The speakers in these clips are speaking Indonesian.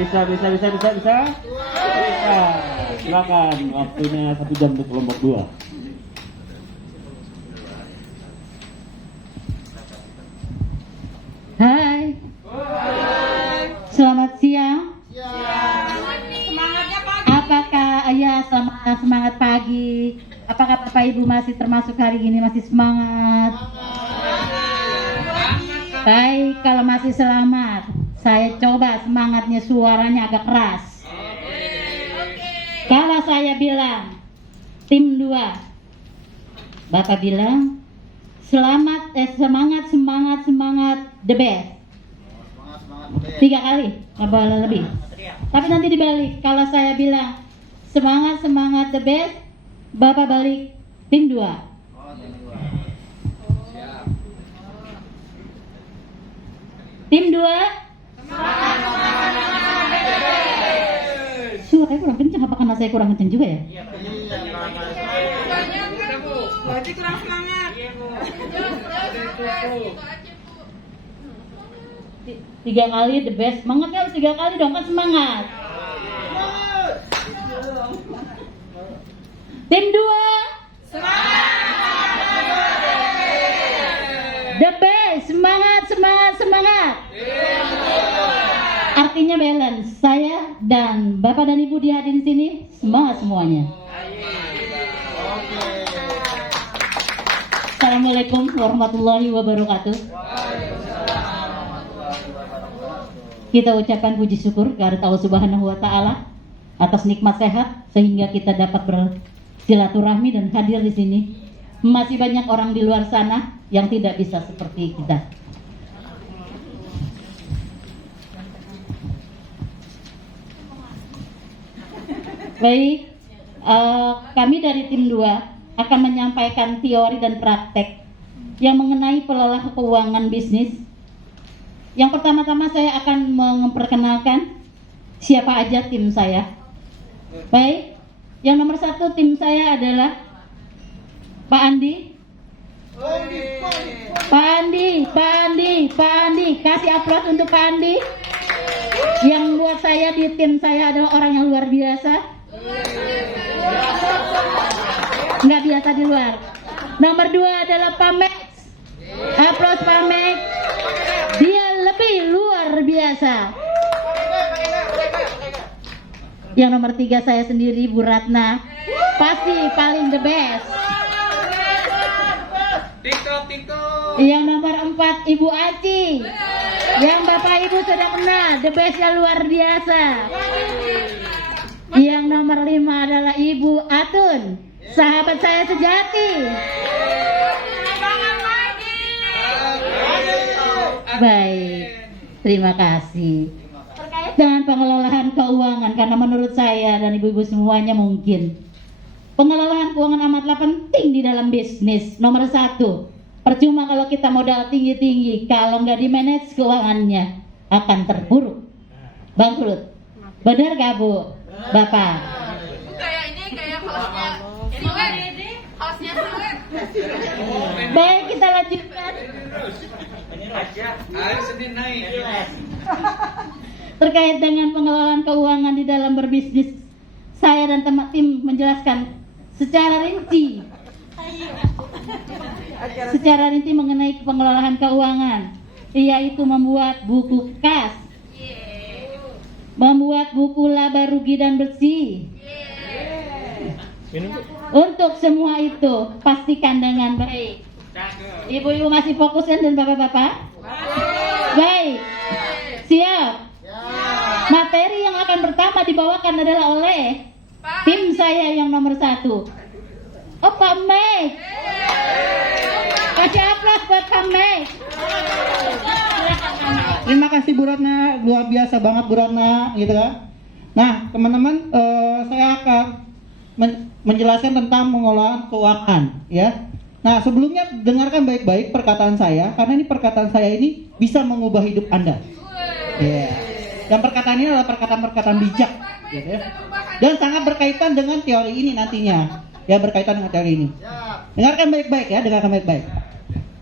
Bisa. Silakan, waktunya 1 jam untuk kelompok 2. Hai. Selamat siang. Semangatnya pagi. Apakah semangat pagi? Apakah Bapak Ibu masih termasuk hari ini masih semangat? Baik, kalau masih selamat, saya coba semangatnya suaranya agak keras. Kalau saya bilang tim 2, Bapak bilang semangat the best. 3 kali, nggak boleh lebih. Tapi nanti dibalik, kalau saya bilang semangat the best, Bapak balik tim 2. Tim 2. Suaranya kurang kencang, apa karena saya kurang kencang juga ya? Berarti kurang semangat. 3 kali the best. Semangatnya harus 3 kali dong, kan semangat. Tim 2. The best. Semangat. Artinya balance. Saya dan Bapak dan Ibu dihadirin sini semangat semuanya. Assalamualaikum warahmatullahi wabarakatuh. Kita ucapkan puji syukur kepada Allah Subhanahu wa taala atas nikmat sehat sehingga kita dapat bersilaturahmi dan hadir di sini. Masih banyak orang di luar sana yang tidak bisa seperti kita. Baik, kami dari tim 2 akan menyampaikan teori dan praktek yang mengenai pelola keuangan bisnis. Yang pertama-tama saya akan memperkenalkan siapa aja tim saya. Baik, yang nomor 1 tim saya adalah Pak Andi. Pak Andi, kasih aplaus untuk Pak Andi. Yang buat saya di tim saya adalah orang yang luar biasa. Nggak biasa di luar. Nomor 2 adalah Pak Max. Aplaus Pak Max. Dia lebih luar biasa. Yang nomor 3 saya sendiri, Bu Ratna. Pasti paling the best. Yang nomor 4 Ibu Aci. Yang Bapak Ibu sudah kenal, the bestnya luar biasa. Yang nomor 5 adalah Ibu Atun, sahabat saya sejati. Baik, terima kasih. Terkait dengan pengelolaan keuangan, karena menurut saya dan ibu-ibu semuanya mungkin pengelolaan keuangan amatlah penting di dalam bisnis. Nomor 1, percuma kalau kita modal tinggi-tinggi, kalau nggak di-manage keuangannya akan terpuruk, bangkrut. Benar gak Bu? Bapak? Kayak hostnya Suet. Baik, kita lanjutkan. Terkait dengan pengelolaan keuangan di dalam berbisnis, saya dan teman tim menjelaskan secara rinci mengenai pengelolaan keuangan, yaitu membuat buku kas, membuat buku laba rugi dan bersih. Untuk semua itu pastikan dengan baik. Ibu-ibu masih fokus kan dan bapak-bapak? Baik, siap. Materi yang akan pertama dibawakan adalah oleh tim saya yang nomor 1. Oh, Pak Mek. Kasih aplaus buat Pak Mek. Terima kasih Bu Ratna, luar biasa banget Bu Ratna, gitu kan. Nah, teman-teman, saya akan menjelaskan tentang pengelolaan keuangan, ya. Nah, sebelumnya dengarkan baik-baik perkataan saya, karena ini perkataan saya ini bisa mengubah hidup Anda. Ya. Dan perkataan ini adalah perkataan-perkataan bijak, gitu ya. Dan sangat berkaitan dengan teori ini nantinya, ya, berkaitan dengan teori ini. Dengarkan baik-baik ya, dengarkan baik-baik.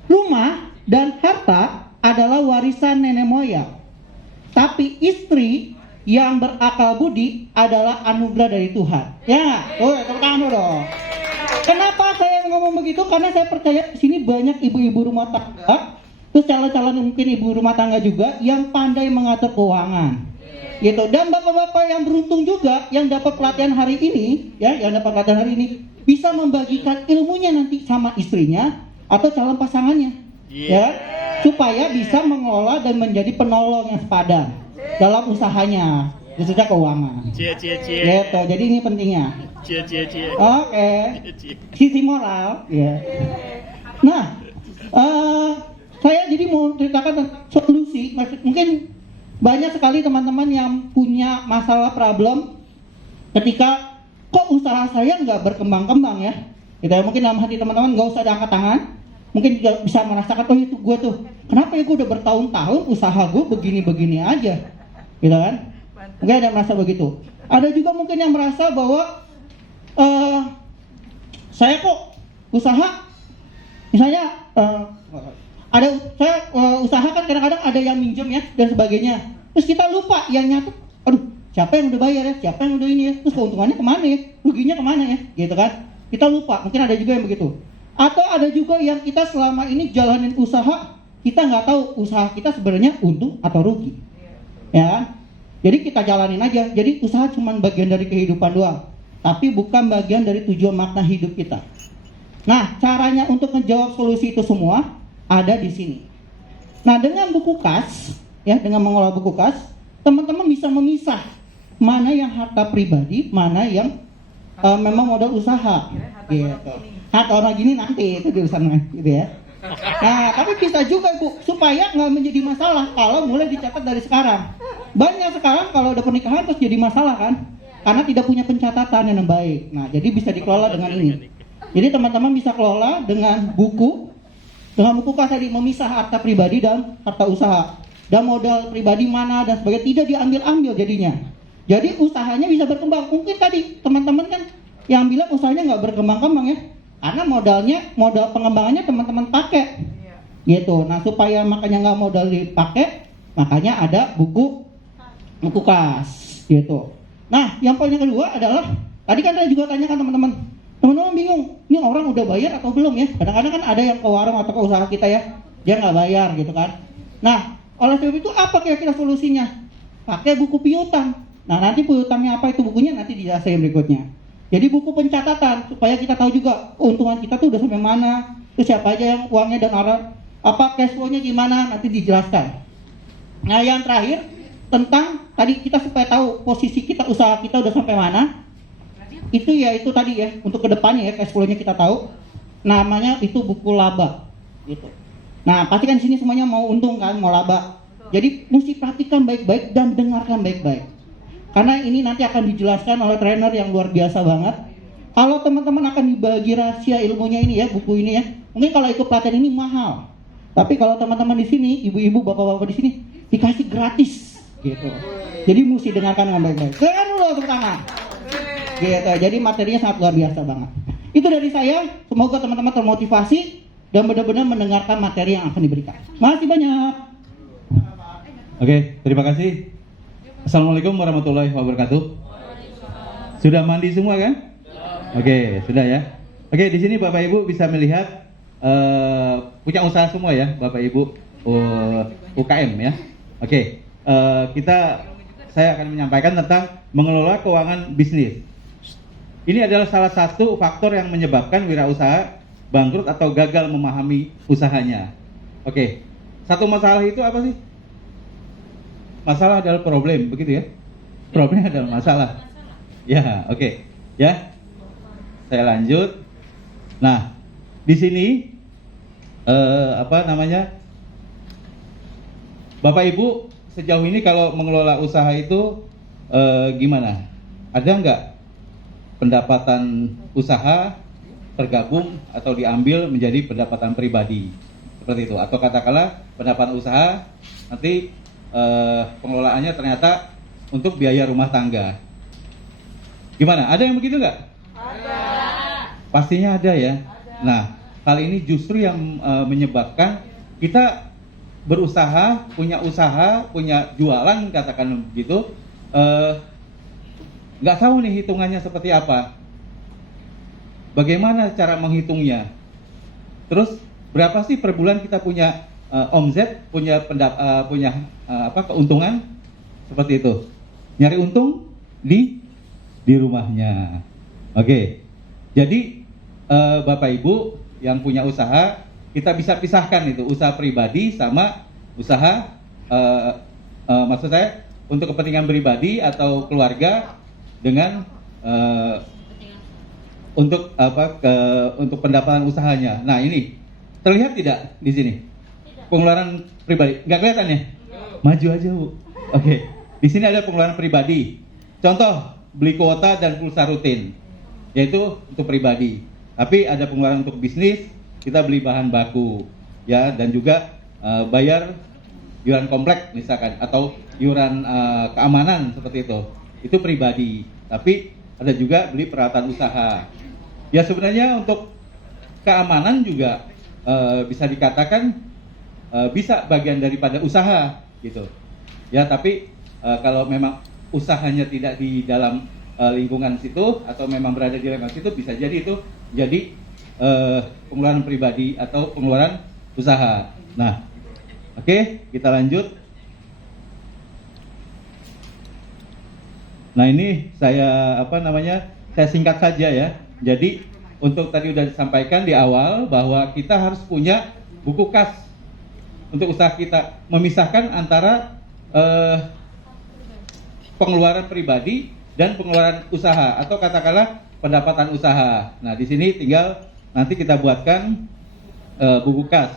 Rumah dan harta adalah warisan nenek moyang, tapi istri yang berakal budi adalah anugerah dari Tuhan. Ya, tepuk tangan dong. Kenapa saya ngomong begitu? Karena saya percaya di sini banyak ibu-ibu rumah tangga, terus calon-calon mungkin ibu rumah tangga juga yang pandai mengatur keuangan. Gitu. Dan bapak-bapak yang beruntung juga yang dapat pelatihan hari ini, ya, yang dapat pelatihan hari ini bisa membagikan ilmunya nanti sama istrinya atau calon pasangannya. Ya, supaya bisa mengelola dan menjadi penolong yang sepadan dalam usahanya, khususnya keuangan. Gitu. Jadi ini pentingnya. Oke. Sisi moral, ya. Nah, saya jadi mau ceritakan tentang solusi. Mungkin banyak sekali teman-teman yang punya masalah problem ketika kok usaha saya nggak berkembang-kembang ya. Gitu ya. Mungkin dalam hati teman-teman nggak usah diangkat tangan. Mungkin juga bisa merasakan, oh itu gue tuh, kenapa ya gue udah bertahun-tahun usaha gue begini-begini aja, gitu kan? Mungkin ada yang merasa begitu. Ada juga mungkin yang merasa bahwa saya kok usaha, misalnya saya usaha kan kadang-kadang ada yang minjem ya dan sebagainya. Terus kita lupa yang nyatet, aduh siapa yang udah bayar ya, siapa yang udah ini ya, terus keuntungannya kemana ya, ruginya kemana ya, gitu kan? Kita lupa, mungkin ada juga yang begitu. Atau ada juga yang kita selama ini jalanin usaha, kita nggak tahu usaha kita sebenarnya untung atau rugi, ya kan? Jadi kita jalanin aja. Jadi usaha cuma bagian dari kehidupan doang, tapi bukan bagian dari tujuan makna hidup kita. Nah, caranya untuk menjawab solusi itu semua ada di sini. Nah, dengan buku kas, ya, dengan mengelola buku kas, teman-teman bisa memisah mana yang harta pribadi, mana yang memang modal usaha, gitu. Atau orang gini nanti itu jurusan gitu ya. Nah, tapi bisa juga Bu, supaya nggak menjadi masalah kalau mulai dicatat dari sekarang. Banyak sekarang kalau udah pernikahan terus jadi masalah kan, karena tidak punya pencatatan yang baik. Nah, jadi bisa dikelola dengan ini. Jadi teman-teman bisa kelola dengan buku kas tadi, memisah harta pribadi dan harta usaha. Dan modal pribadi mana dan sebagainya tidak diambil-ambil jadinya. Jadi usahanya bisa berkembang. Mungkin tadi teman-teman kan yang bilang usahanya nggak berkembang-kembang ya. Karena modal pengembangannya teman-teman pakai, gitu. Nah, supaya makanya nggak modal dipakai, makanya ada buku kas, gitu. Nah, yang poin yang kedua adalah tadi kan saya juga tanyakan teman-teman bingung, ini orang udah bayar atau belum ya? Kadang-kadang kan ada yang ke warung atau ke usaha kita ya, dia nggak bayar, gitu kan. Nah, oleh sebab itu apa kira-kira solusinya? Pakai buku piutang. Nah, nanti piutangnya apa itu bukunya nanti dijelasin berikutnya. Jadi buku pencatatan supaya kita tahu juga keuntungan kita tuh udah sampai mana, terus siapa aja yang uangnya dan cash flow-nya gimana nanti dijelaskan. Nah, yang terakhir tentang tadi kita supaya tahu posisi kita, usaha kita udah sampai mana. Itu ya itu tadi ya, untuk kedepannya ya cash flow-nya kita tahu. Namanya itu buku laba gitu. Nah, pasti kan di sini semuanya mau untung kan, mau laba. Jadi mesti perhatikan baik-baik dan dengarkan baik-baik. Karena ini nanti akan dijelaskan oleh trainer yang luar biasa banget. Kalau teman-teman akan dibagi rahasia ilmunya ini ya, buku ini ya. Mungkin kalau ikut pelatihan ini mahal. Tapi kalau teman-teman di sini, ibu-ibu, bapak-bapak di sini dikasih gratis gitu. Jadi mesti dengarkan dengan baik-baik. Keren dulu tepuk tangan. Gitu. Jadi materinya sangat luar biasa banget. Itu dari saya. Semoga teman-teman termotivasi dan benar-benar mendengarkan materi yang akan diberikan. Makasih banyak. Oke, terima kasih. Assalamualaikum warahmatullahi wabarakatuh. Sudah mandi semua kan? Oke, sudah ya. Oke, di sini Bapak Ibu bisa melihat punya usaha semua ya, Bapak Ibu UKM ya. Oke, saya akan menyampaikan tentang mengelola keuangan bisnis. Ini adalah salah satu faktor yang menyebabkan wirausaha bangkrut atau gagal memahami usahanya. Oke, satu masalah itu apa sih? Masalah adalah problem, begitu ya? Problemnya adalah masalah. Ya, oke. Ya, saya lanjut. Nah, di sini Bapak Ibu sejauh ini kalau mengelola usaha itu gimana? Ada nggak pendapatan usaha tergabung atau diambil menjadi pendapatan pribadi seperti itu? Atau katakanlah pendapatan usaha nanti pengelolaannya ternyata untuk biaya rumah tangga. Gimana? Ada yang begitu nggak? Ada. Pastinya ada ya. Ada. Nah, hal ini justru yang menyebabkan kita berusaha, punya jualan katakan begitu, nggak tahu nih hitungannya seperti apa. Bagaimana cara menghitungnya? Terus berapa sih per bulan kita punya omset, punya keuntungan seperti itu? Nyari untung di rumahnya. Oke. Jadi Bapak Ibu yang punya usaha, kita bisa pisahkan itu usaha pribadi sama usaha maksud saya untuk kepentingan pribadi atau keluarga dengan untuk pendapatan usahanya. Nah, ini terlihat tidak di sini? Pengeluaran pribadi. Nggak kelihatan ya? Maju aja, Bu. Oke. Di sini ada pengeluaran pribadi. Contoh, beli kuota dan pulsa rutin. Yaitu untuk pribadi. Tapi ada pengeluaran untuk bisnis, kita beli bahan baku, ya, dan juga bayar iuran komplek misalkan, atau iuran keamanan seperti itu. Itu pribadi. Tapi ada juga beli peralatan usaha. Ya sebenarnya untuk keamanan juga bisa dikatakan bisa bagian daripada usaha gitu. Ya tapi kalau memang usahanya tidak di dalam lingkungan situ atau memang berada di lingkungan situ, bisa jadi itu jadi pengeluaran pribadi atau pengeluaran usaha. Nah, oke, kita lanjut. Nah ini saya saya singkat saja ya. Jadi untuk tadi sudah disampaikan di awal bahwa kita harus punya buku kas untuk usaha kita, memisahkan antara pengeluaran pribadi dan pengeluaran usaha atau katakanlah pendapatan usaha. Nah di sini tinggal nanti kita buatkan buku kas.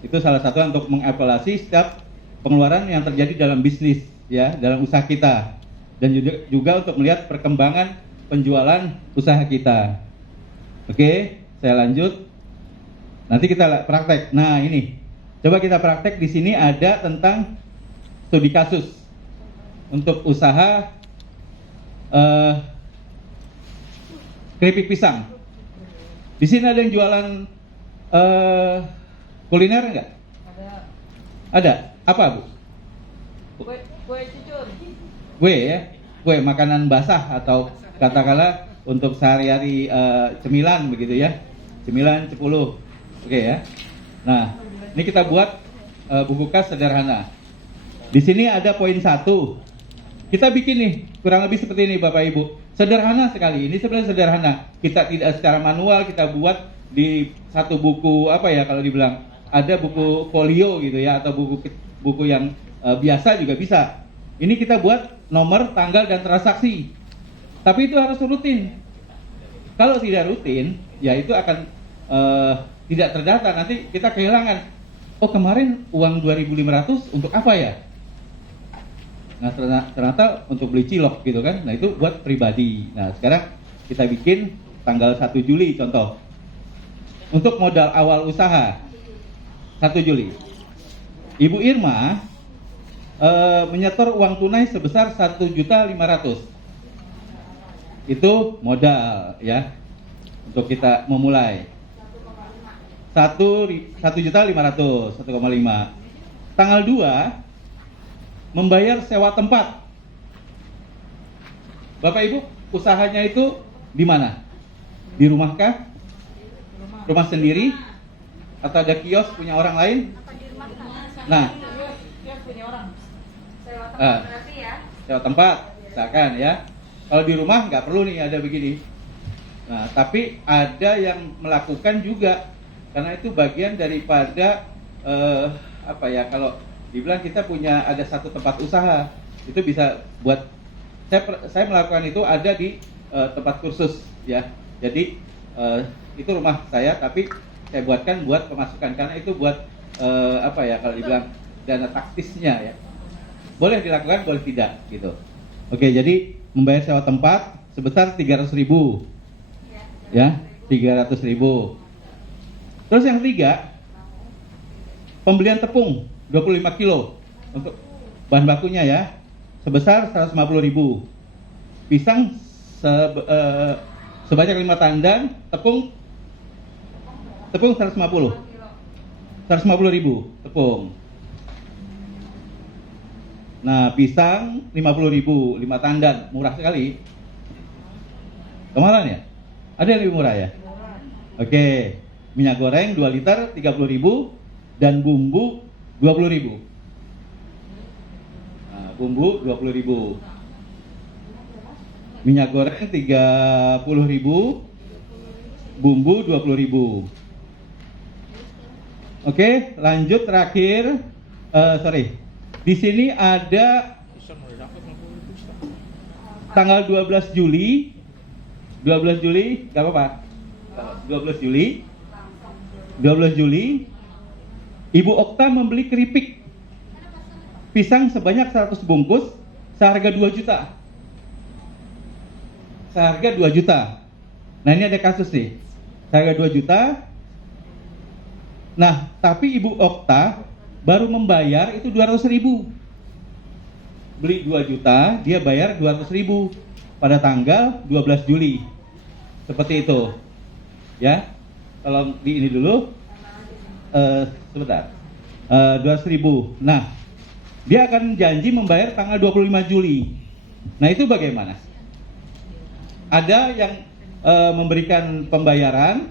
Itu salah satu untuk mengevaluasi setiap pengeluaran yang terjadi dalam bisnis ya, dalam usaha kita. Dan juga untuk melihat perkembangan penjualan usaha kita. Oke, saya lanjut. Nanti kita praktek. Nah, ini. Coba kita praktek. Di sini ada tentang studi kasus untuk usaha keripik pisang. Di sini ada yang jualan kuliner enggak? Ada. Apa, Bu? Kue cucur. Kue ya, kue makanan basah atau katakanlah untuk sehari-hari cemilan begitu ya, cemilan 10, oke ya. Nah, ini kita buat buku kas sederhana. Di sini ada poin 1. Kita bikin nih kurang lebih seperti ini Bapak Ibu. Sederhana sekali. Ini sebenarnya sederhana. Kita tidak secara manual kita buat di satu buku kalau dibilang ada buku folio gitu ya atau buku yang biasa juga bisa. Ini kita buat nomor, tanggal, dan transaksi. Tapi itu harus rutin. Kalau tidak rutin, ya itu akan tidak terdata. Nanti kita kehilangan. Oh kemarin uang 2.500 untuk apa ya? Nah ternyata untuk beli cilok gitu kan. Nah itu buat pribadi. Nah sekarang kita bikin tanggal 1 Juli contoh. Untuk modal awal usaha 1 Juli. Ibu Irma menyetor uang tunai sebesar 1.500.000. Itu modal ya untuk kita memulai. 1.500.000, 1,5. Tanggal 2 membayar sewa tempat. Bapak Ibu, usahanya itu di mana? Di rumah kah? Rumah sendiri? Atau ada kios punya orang lain? Nah, sewa tempat, misalkan ya. Kalau di rumah nggak perlu nih ada begini. Nah, tapi ada yang melakukan juga karena itu bagian daripada kalau dibilang kita punya ada satu tempat usaha itu bisa buat saya melakukan itu ada di tempat kursus ya. Jadi itu rumah saya tapi saya buatkan buat pemasukan karena itu buat kalau dibilang dana taktisnya ya. Boleh dilakukan, boleh tidak gitu. Oke, jadi membayar sewa tempat sebesar 300.000. Ya, 300.000. Terus yang ketiga, pembelian tepung 25 kilo untuk bahan bakunya ya, sebesar 150.000. Pisang sebanyak 5 tandan, tepung 150.000 tepung. Nah, pisang 50.000, 5 tandan, murah sekali. Kemarin ya? Ada yang lebih murah ya? Oke. Minyak goreng 2 liter 30.000 dan bumbu 20.000. Nah, bumbu 20.000. Minyak goreng 30.000, bumbu 20.000. Oke, lanjut terakhir. Di sini ada tanggal 12 Juli. 12 Juli, gak apa-apa. 12 Juli. 12 Juli. Ibu Okta membeli keripik pisang sebanyak 100 bungkus seharga 2 juta. Seharga 2 juta. Nah, ini ada kasus nih. Seharga 2 juta. Nah, tapi Ibu Okta baru membayar itu 200.000. Beli 2 juta, dia bayar 200.000 pada tanggal 12 Juli. Seperti itu. Ya. Kalau di ini dulu. Sebentar. 200.000. Nah, dia akan janji membayar tanggal 25 Juli. Nah, itu bagaimana? Ada yang memberikan pembayaran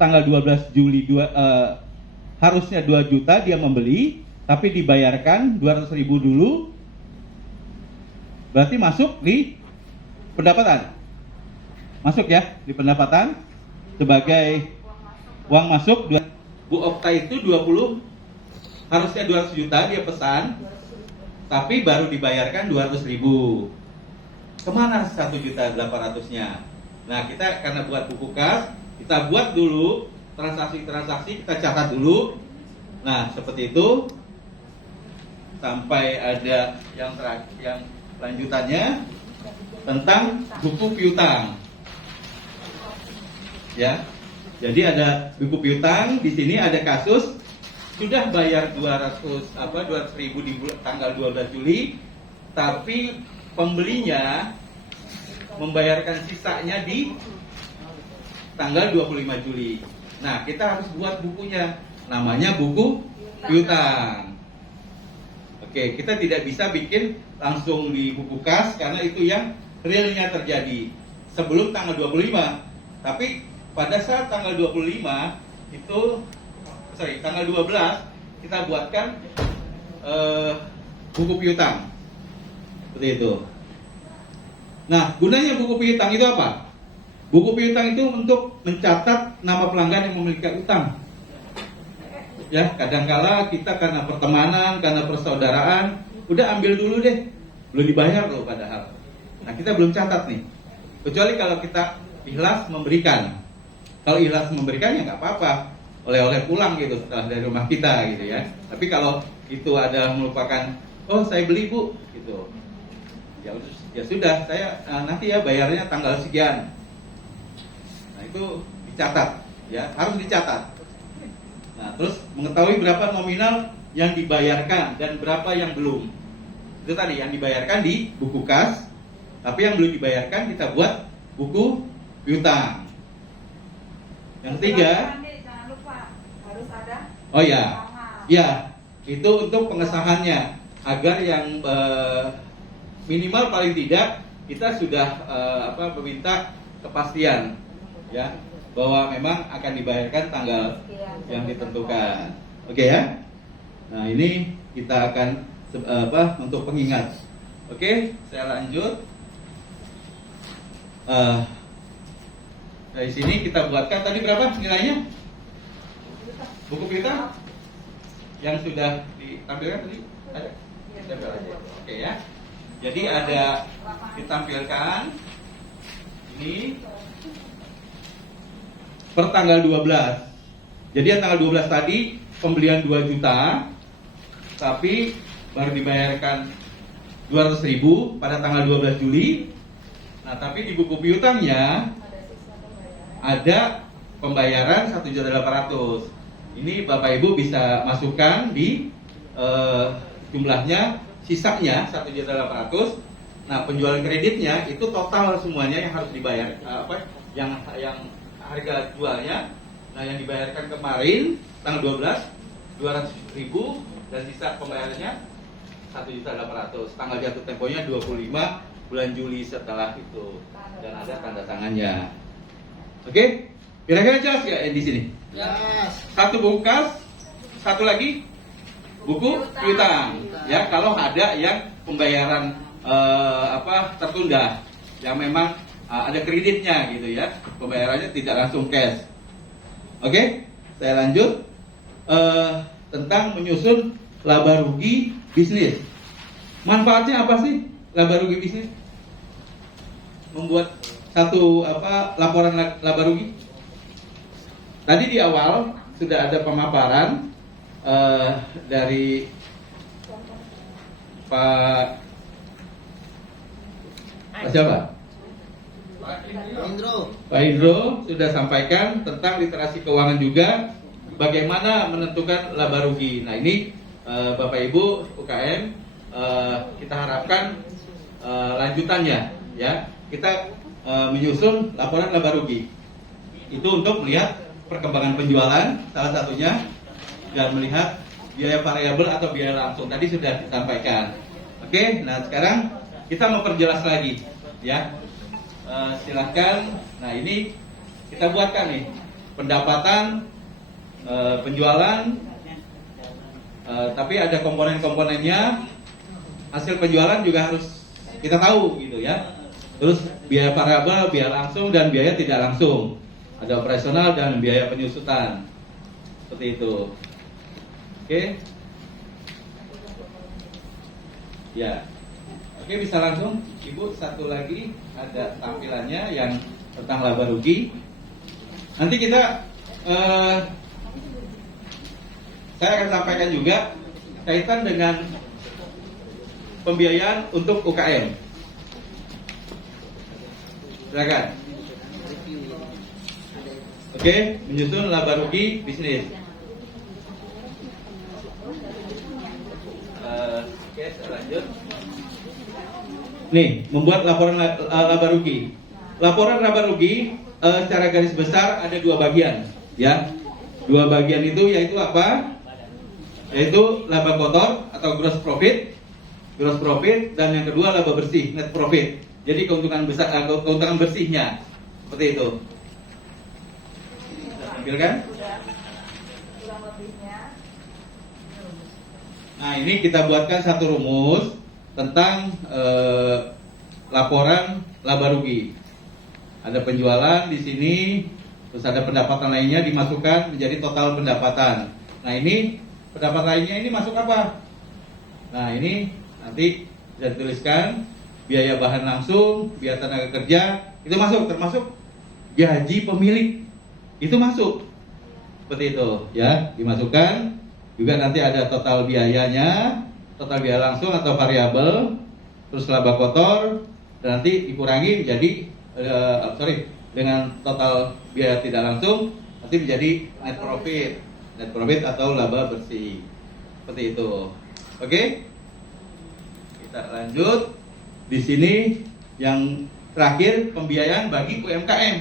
tanggal 12 Juli harusnya 2 juta dia membeli, tapi dibayarkan 200.000 dulu. Berarti masuk di pendapatan. Masuk ya di pendapatan sebagai uang masuk. Bu Okta itu 20, harusnya 200 juta dia pesan, tapi baru dibayarkan 200.000. Kemana 1.800.000-nya? Nah, kita karena buat buku kas, kita buat dulu transaksi-transaksi, kita catat dulu. Nah, seperti itu sampai ada yang terakhir, yang lanjutannya tentang buku piutang. Ya. Jadi ada buku piutang, di sini ada kasus sudah bayar 200.000 di tanggal 12 Juli, tapi pembelinya membayarkan sisanya di tanggal 25 Juli. Nah, kita harus buat bukunya, namanya buku piutang. Oke, kita tidak bisa bikin langsung di buku kas karena itu yang realnya terjadi sebelum tanggal 25. Tapi pada saat tanggal 25 itu, tanggal 12 kita buatkan buku piutang. Seperti itu. Nah, gunanya buku piutang itu apa? Buku piutang itu untuk mencatat nama pelanggan yang memiliki utang. Ya, kadangkala kita karena pertemanan, karena persaudaraan, udah ambil dulu deh, belum dibayar loh padahal. Nah, kita belum catat nih. Kecuali kalau kita ikhlas memberikan. Kalau ikhlas memberikan ya nggak apa-apa, oleh-oleh pulang gitu setelah dari rumah kita gitu ya. Tapi kalau itu ada merupakan, oh saya beli bu, gitu. Ya sudah, saya nanti ya bayarnya tanggal sekian. Nah, itu dicatat, ya harus dicatat. Nah, terus mengetahui berapa nominal yang dibayarkan dan berapa yang belum. Itu tadi yang dibayarkan di buku kas, tapi yang belum dibayarkan kita buat buku piutang. Yang ketiga, jangan lupa harus ada. Oh ya, ya itu untuk pengesahannya agar yang minimal paling tidak kita sudah meminta kepastian ya bahwa memang akan dibayarkan tanggal yang ditentukan. Oke ya. Nah, ini kita akan untuk pengingat. Oke, saya lanjut. Dari sini kita buatkan tadi berapa nilainya? Buku piutang yang sudah ditampilkan tadi ada? Tempel aja. Oke ya. Jadi ada ditampilkan ini per tanggal 12. Jadi yang tanggal 12 tadi pembelian 2 juta, tapi baru dibayarkan 200.000 pada tanggal 12 Juli. Nah, tapi di buku piutangnya ada pembayaran 1.800.000. Ini Bapak Ibu bisa masukkan di jumlahnya, sisanya 1.800.000. Nah, penjualan kreditnya itu total semuanya yang harus dibayar, yang harga jualnya. Nah, yang dibayarkan kemarin tanggal 12 200.000 dan sisa pembayarannya 1.800.000. Tanggal jatuh temponya 25 bulan Juli setelah itu, dan ada tanda tangannya. Oke, kira-kira jelas ya di sini? Yes. Satu bungkas, satu lagi buku piutang. Ya, kalau ada yang pembayaran tertunda, yang memang ada kreditnya gitu ya, pembayarannya tidak langsung cash. Oke, saya lanjut tentang menyusun laba rugi bisnis. Manfaatnya apa sih laba rugi bisnis? Membuat satu laporan laba rugi. Tadi di awal sudah ada pemaparan dari Pak siapa? Pak Indro sudah sampaikan tentang literasi keuangan juga, bagaimana menentukan laba rugi. Nah ini Bapak Ibu UKM, kita harapkan lanjutannya ya, kita menyusun laporan laba rugi itu untuk melihat perkembangan penjualan salah satunya, dan melihat biaya variabel atau biaya langsung tadi sudah disampaikan. Oke, nah sekarang kita memperjelas lagi ya. Silahkan. Nah ini kita buatkan nih pendapatan, penjualan, tapi ada komponen-komponennya. Hasil penjualan juga harus kita tahu gitu ya. Terus biaya variabel, biaya langsung, dan biaya tidak langsung. Ada operasional dan biaya penyusutan. Seperti itu. Oke. Ya. Oke, bisa langsung Ibu, satu lagi ada tampilannya yang tentang laba rugi. Nanti kita saya akan sampaikan juga kaitan dengan pembiayaan untuk UKM. Silakan. Oke, menyusun laba rugi bisnis. Oke, saya lanjut. Nih, membuat laporan laba rugi. Laporan laba rugi secara garis besar ada dua bagian, ya. Dua bagian itu yaitu apa? Yaitu laba kotor atau gross profit, dan yang kedua laba bersih, net profit. Jadi keuntungan besar, keuntungan bersihnya, seperti itu. Kita tampilkan. Kurang lebihnya. Nah, ini kita buatkan satu rumus tentang laporan laba rugi. Ada penjualan di sini, terus ada pendapatan lainnya dimasukkan menjadi total pendapatan. Nah ini pendapatan lainnya ini masuk apa? Nah ini nanti bisa dituliskan biaya bahan langsung, biaya tenaga kerja itu masuk, termasuk gaji pemilik itu masuk. Seperti itu ya, dimasukkan. Juga nanti ada total biayanya, total biaya langsung atau variabel, terus laba kotor, dan nanti dikurangi menjadi dengan total biaya tidak langsung, nanti menjadi net profit atau laba bersih, seperti itu. Oke, kita lanjut. Di sini yang terakhir pembiayaan bagi UMKM.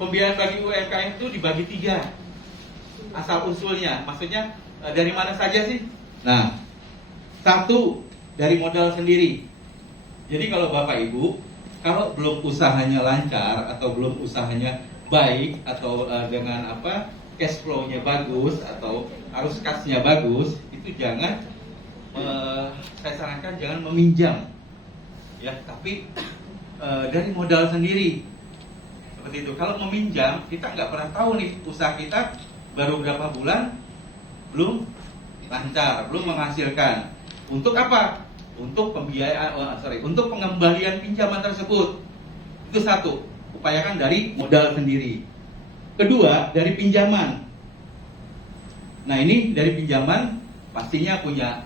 Pembiayaan bagi UMKM itu dibagi 3 asal usulnya, maksudnya dari mana saja sih? Nah, satu dari modal sendiri. Jadi kalau Bapak Ibu, kalau belum usahanya lancar atau belum usahanya baik atau dengan cash flow-nya bagus atau arus kasnya bagus, itu jangan saya sarankan jangan meminjam. Ya, tapi dari modal sendiri. Seperti itu. Kalau meminjam, kita nggak pernah tahu nih usaha kita baru berapa bulan belum lancar, belum menghasilkan. Untuk apa? Untuk pembiayaan, untuk pengembalian pinjaman tersebut. Itu satu, upayakan dari modal sendiri. Kedua, dari pinjaman. Nah ini dari pinjaman pastinya punya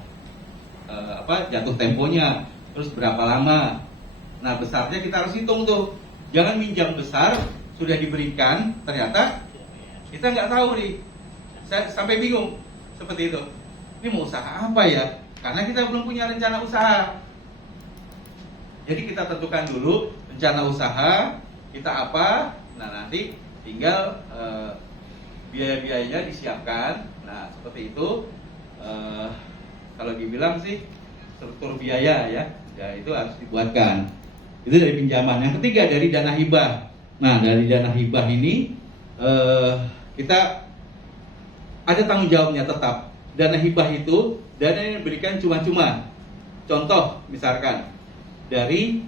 jatuh temponya, terus berapa lama. Nah besarnya kita harus hitung tuh. Jangan minjam besar sudah diberikan, ternyata kita nggak tahu nih. Saya sampai bingung seperti itu. Ini mau usaha apa ya? Karena kita belum punya rencana usaha. Jadi kita tentukan dulu rencana usaha kita apa. Nah nanti tinggal biaya-biayanya disiapkan. Nah seperti itu. kalau dibilang sih struktur biaya ya itu harus dibuatkan. Itu dari pinjaman. Yang ketiga dari dana hibah. Nah, dari dana hibah ini kita ada tanggung jawabnya tetap. Dana hibah itu dana yang diberikan cuma-cuma. Contoh misalkan dari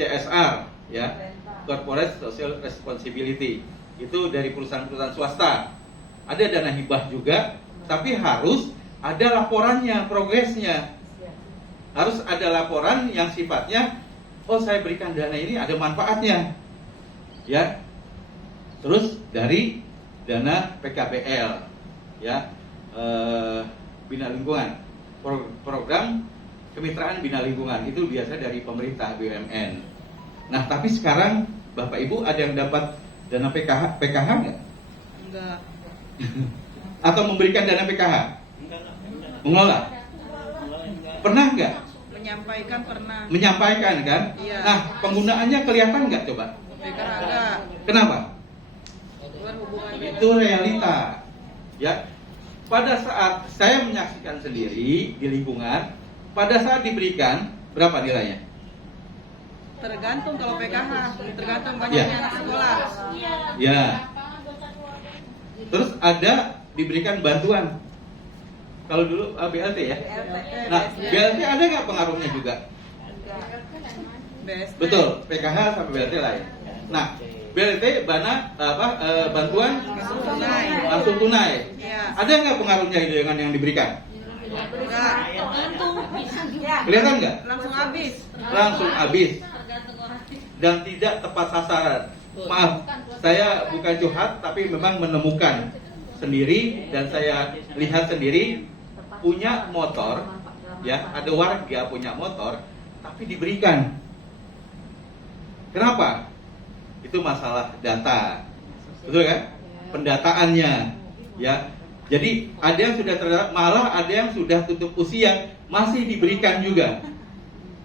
CSR ya, Corporate Social Responsibility. Itu dari perusahaan-perusahaan swasta. Ada dana hibah juga, tapi harus ada laporannya, progresnya. Harus ada laporan yang sifatnya, oh saya berikan dana ini ada manfaatnya, ya. Terus dari dana PKPL, ya, bina lingkungan, program kemitraan bina lingkungan itu biasa dari pemerintah BUMN. Nah, tapi sekarang Bapak Ibu ada yang dapat dana PKH nggak? Enggak. Atau memberikan dana PKH? Mengelola? Pernah nggak? Menyampaikan pernah. Menyampaikan kan? Iya. Nah, penggunaannya kelihatan nggak coba? PKH enggak. Kenapa? Luar hubungannya. Itu realita. Ya. Pada saat saya menyaksikan sendiri di lingkungan, pada saat diberikan berapa nilainya? Tergantung kalau PKH, tergantung banyaknya Iya. anak sekolah. Ya. Terus ada diberikan bantuan. Kalau dulu BLT ya. Nah, BLT ada nggak pengaruhnya juga? BST. Betul, PKH sampai BLT lain. Nah, BLT bantuan langsung tunai. Iya. Ada nggak pengaruhnya dengan yang diberikan? Enggak. Kelihatan nggak? Langsung habis. Langsung habis dan tidak tepat sasaran. Maaf, saya bukan curhat, tapi memang menemukan sendiri dan saya lihat sendiri punya motor, ya ada warga punya motor, tapi diberikan. Kenapa? Itu masalah data, betul kan? Pendataannya, ya. Jadi ada yang sudah terdata, malah ada yang sudah tutup usia masih diberikan juga.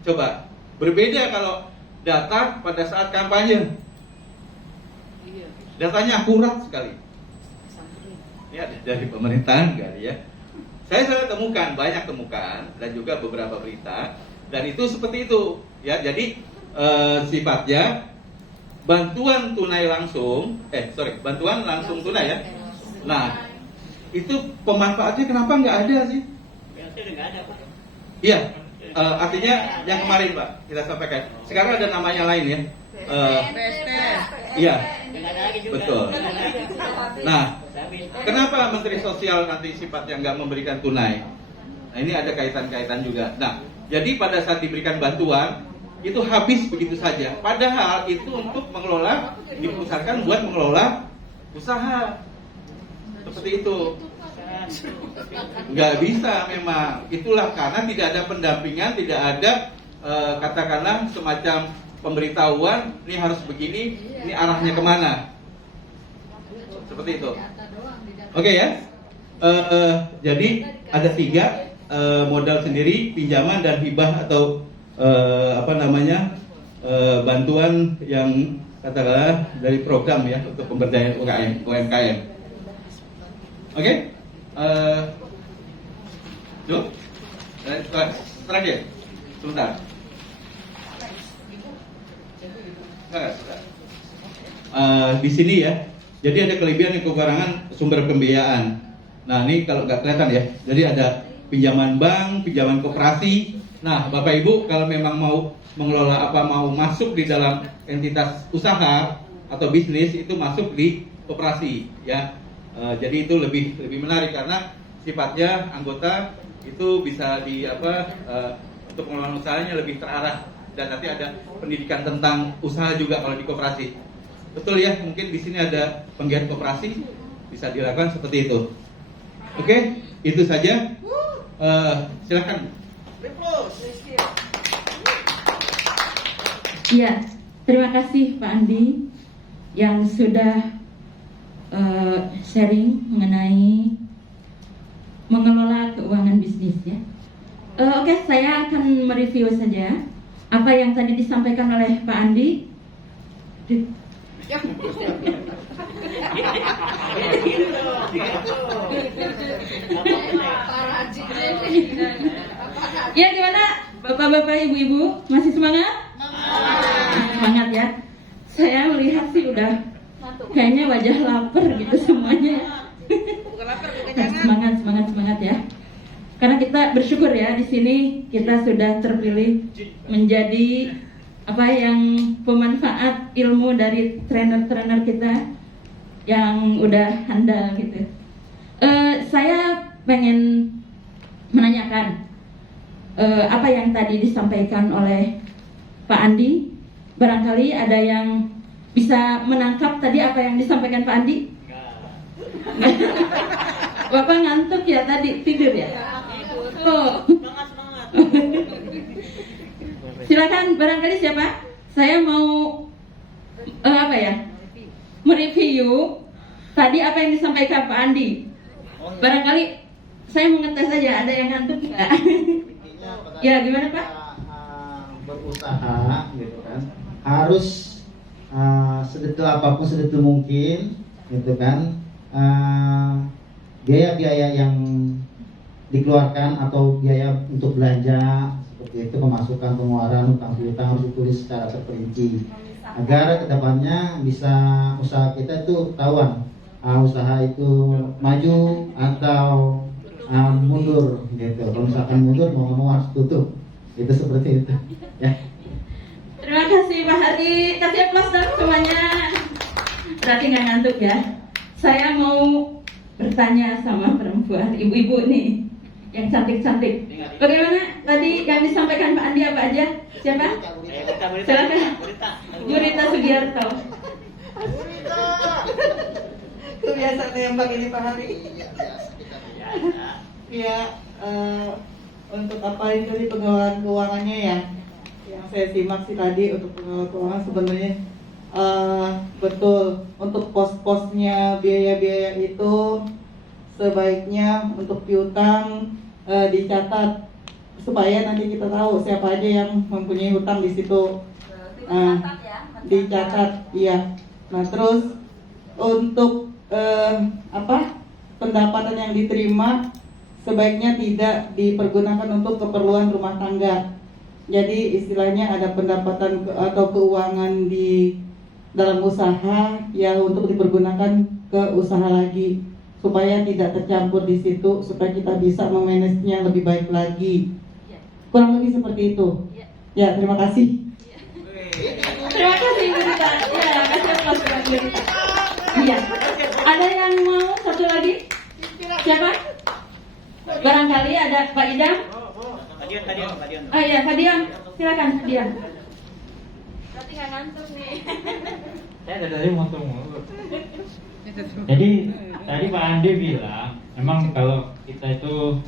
Coba berbeda kalau data pada saat kampanye. Datanya akurat sekali. Ya dari pemerintahan kali ya. Saya temukan, banyak temukan dan juga beberapa berita dan itu seperti itu. Ya, jadi sifatnya bantuan tunai langsung, bantuan langsung tunai ya. Nah, itu pemanfaatnya kenapa nggak ada sih? Iya, artinya yang kemarin Pak kita sampaikan. Sekarang ada namanya lain ya. BST. Iya, betul. Nah, kenapa Menteri Sosial nanti sifatnya nggak memberikan tunai? Nah, ini ada kaitan-kaitan juga. Nah, jadi pada saat diberikan bantuan itu habis begitu saja. Padahal itu untuk mengelola, dipusatkan buat mengelola usaha. Seperti itu. Nggak bisa memang. Itulah karena tidak ada pendampingan, tidak ada katakanlah semacam pemberitahuan, ini harus begini, ini arahnya kemana. Seperti itu. Oke ya. Jadi ada 3 modal sendiri, pinjaman dan hibah atau bantuan yang katakanlah dari program ya untuk pemberdayaan UMKM. Oke. Terakhir. Sebentar. Di sini ya, jadi ada kelebihan dan kekurangan sumber pembiayaan. Nah ini kalau nggak kelihatan ya, jadi ada pinjaman bank, pinjaman koperasi. Nah Bapak Ibu kalau memang mau mengelola mau masuk di dalam entitas usaha atau bisnis itu masuk di koperasi ya. Jadi itu lebih menarik karena sifatnya anggota itu bisa untuk pengelolaan usahanya lebih terarah. Dan nanti ada pendidikan tentang usaha juga kalau di koperasi. Betul ya, mungkin di sini ada penggiat koperasi bisa dilakukan seperti itu. Oke, itu saja. Silakan. Ya, terima kasih Pak Andi yang sudah sharing mengenai mengelola keuangan bisnis ya. Oke, saya akan mereview saja apa yang tadi disampaikan oleh Pak Andi. Bapak-bapak, ibu-ibu masih semangat? Semangat ya. Saya melihat sih udah kayaknya wajah lapar gitu semuanya. Bukan lapar, bukan jangan. Semangat ya. Karena kita bersyukur ya di sini kita sudah terpilih menjadi yang pemanfaat ilmu dari trainer-trainer kita yang udah handal gitu. Saya pengen menanyakan apa yang tadi disampaikan oleh Pak Andi. Barangkali ada yang bisa menangkap tadi apa yang disampaikan Pak Andi? Bapak ngantuk ya tadi, tidur ya? Oh. Semangat. Silakan, barangkali siapa? Saya mau mereview tadi apa yang disampaikan Pak Andi. Barangkali saya mau ngetes aja, ada yang ngantuk nggak? Ya, gimana Pak? Berusaha gitu kan, harus sedetil apapun sedetil mungkin gitu kan, biaya-biaya yang dikeluarkan atau biaya untuk belanja seperti itu, pemasukan, pengeluaran, utang piutang harus ditulis secara terperinci agar kedepannya bisa usaha kita itu ketahuan usaha itu maju atau mundur gitu. Kalau misalkan mundur mau ngomong harus tutup, itu seperti itu ya. Terima kasih Pak Hari, kasih aplaus dong semuanya. Berarti nggak ngantuk ya. Saya mau bertanya sama perempuan, ibu-ibu nih yang cantik-cantik. Bagaimana tadi yang disampaikan Pak Andi apa aja? Siapa? Silakan. Yurita Sugiarto. Kebiasaan nembak ini Pak Hari. Ya, untuk apa itu di pengelolaan keuangannya ya, yang saya simak sih tadi untuk pengelolaan keuangan sebenarnya betul untuk pos-posnya biaya-biaya itu sebaiknya untuk piutang dicatat supaya nanti kita tahu siapa aja yang mempunyai hutang di situ. Dicatat, iya. Nah terus untuk pendapatan yang diterima sebaiknya tidak dipergunakan untuk keperluan rumah tangga. Jadi istilahnya ada pendapatan atau keuangan di dalam usaha yang untuk dipergunakan ke usaha lagi supaya tidak tercampur di situ, supaya kita bisa memanagenya lebih baik lagi. Kurang lebih seperti itu. Ya, terima kasih. Terima kasih Ibu Rita. Ya, kasih aplaus buat Ibu Rita. Iya. Ada yang mau satu lagi? Siapa? Barangkali ada Pak Idam. Oh iya, Pak Diam. Silakan Pak Diam. Berarti nggak ngantuk nih. Saya dari tadi ngantuk mulu. Jadi tadi Pak Andi bilang, memang kalau kita itu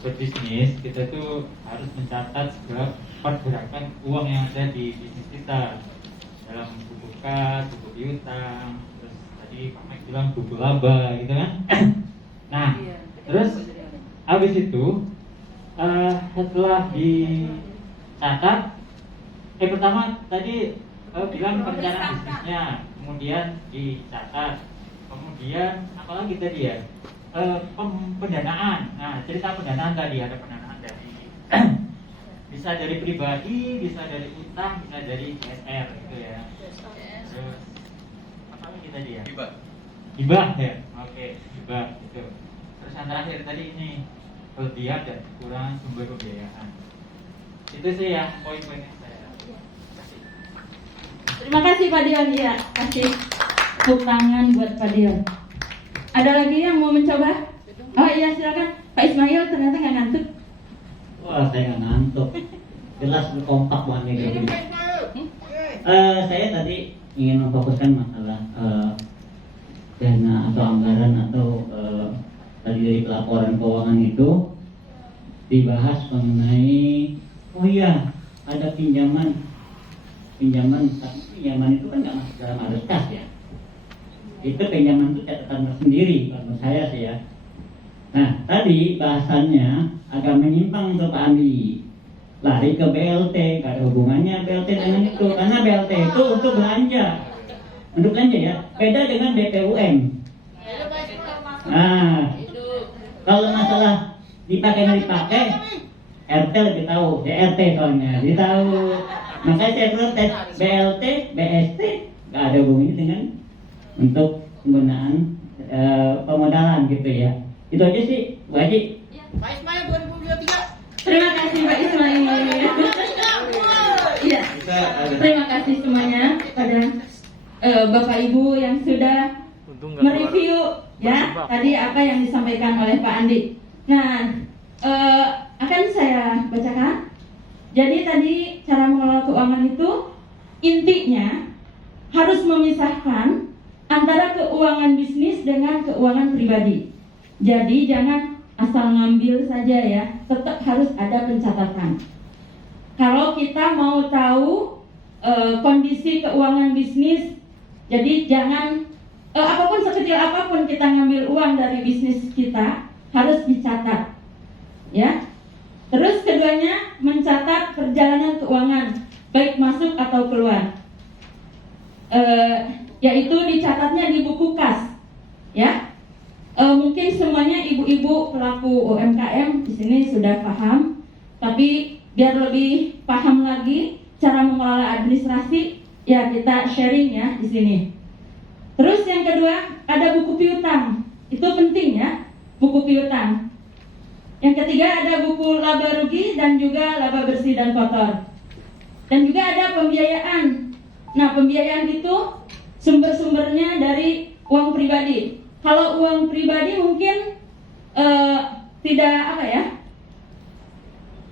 berbisnis, kita itu harus mencatat segala pergerakan uang yang ada di bisnis kita dalam buku kas, buku piutang, terus tadi Pak Mike bilang buku laba, gitu kan? Nah, terus habis itu setelah dicatat, pertama tadi bilang perencanaan bisnisnya, kemudian dicatat, kemudian apalagi tadi ya, pendanaan. Nah, cerita pendanaan tadi, ada pendanaan dari bisa dari pribadi, bisa dari utang, bisa dari CSR gitu ya. Terus apa lagi tadi ya? Hibah ya, oke, hibah gitu. Terus yang terakhir tadi ini kelebihan dan kekurangan sumber pembiayaan. Itu sih ya poin-poinnya saya. Terima kasih Pak Dion. Iya, kasih tepuk tangan buat Pak Dion. Ada lagi yang mau mencoba? Oh iya, silakan Pak Ismail. Ternyata nggak ngantuk. Wah, saya nggak ngantuk. Jelas kompak banget kayak gini. Saya tadi ingin memfokuskan masalah dana atau anggaran atau tadi dari pelaporan keuangan itu dibahas mengenai ada pinjaman, tapi pinjaman itu kan nggak masuk dalam arus kas ya. Itu pinjaman itu catatan tersendiri menurut saya sih ya. Nah, tadi bahasannya agak menyimpang untuk Pak Andi. Lari ke BLT, gak ada hubungannya BLT dengan itu. Karena BLT itu untuk belanja. Untuk belanja ya, beda dengan BPUM. Nah, kalau masalah dipakai RT lebih tahu, BRT soalnya, dia tahu. Makanya saya protes, BLT, BST nggak ada hubungannya dengan untuk penggunaan pemodalan gitu ya. Itu aja sih, Bu Haji. Pak Ismail 2023. Terima kasih Pak Ismail. Iya. Terima kasih semuanya pada Bapak Ibu yang sudah mereview ya tadi apa yang disampaikan oleh Pak Andi. Nah, akan saya bacakan. Jadi tadi cara mengelola keuangan itu intinya harus memisahkan antara keuangan bisnis dengan keuangan pribadi. Jadi jangan asal ngambil saja ya, tetap harus ada pencatatan. Kalau kita mau tahu kondisi keuangan bisnis, jadi jangan apapun sekecil apapun kita ngambil uang dari bisnis kita harus dicatat, ya. Terus keduanya mencatat perjalanan keuangan baik masuk atau keluar, yaitu dicatatnya di buku kas, ya. Mungkin semuanya ibu-ibu pelaku UMKM di sini sudah paham, tapi biar lebih paham lagi cara mengelola administrasi, ya kita sharing ya di sini. Terus yang kedua ada buku piutang, itu penting ya, buku piutang. Yang ketiga ada buku laba rugi dan juga laba bersih dan kotor. Dan juga ada pembiayaan. Nah, pembiayaan itu sumber-sumbernya dari uang pribadi. Kalau uang pribadi mungkin tidak apa ya,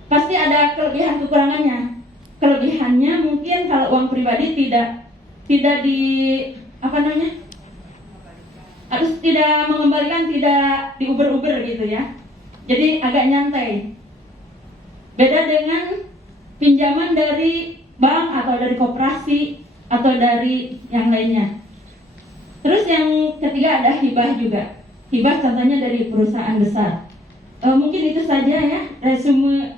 pasti ada kelebihan kekurangannya. Kelebihannya mungkin kalau uang pribadi tidak di apa namanya, harus tidak mengembalikan, tidak diuber-uber gitu ya. Jadi agak nyantai. Beda dengan pinjaman dari bank atau dari koperasi atau dari yang lainnya. Terus yang ketiga ada hibah juga. Hibah contohnya dari perusahaan besar. Mungkin itu saja ya resume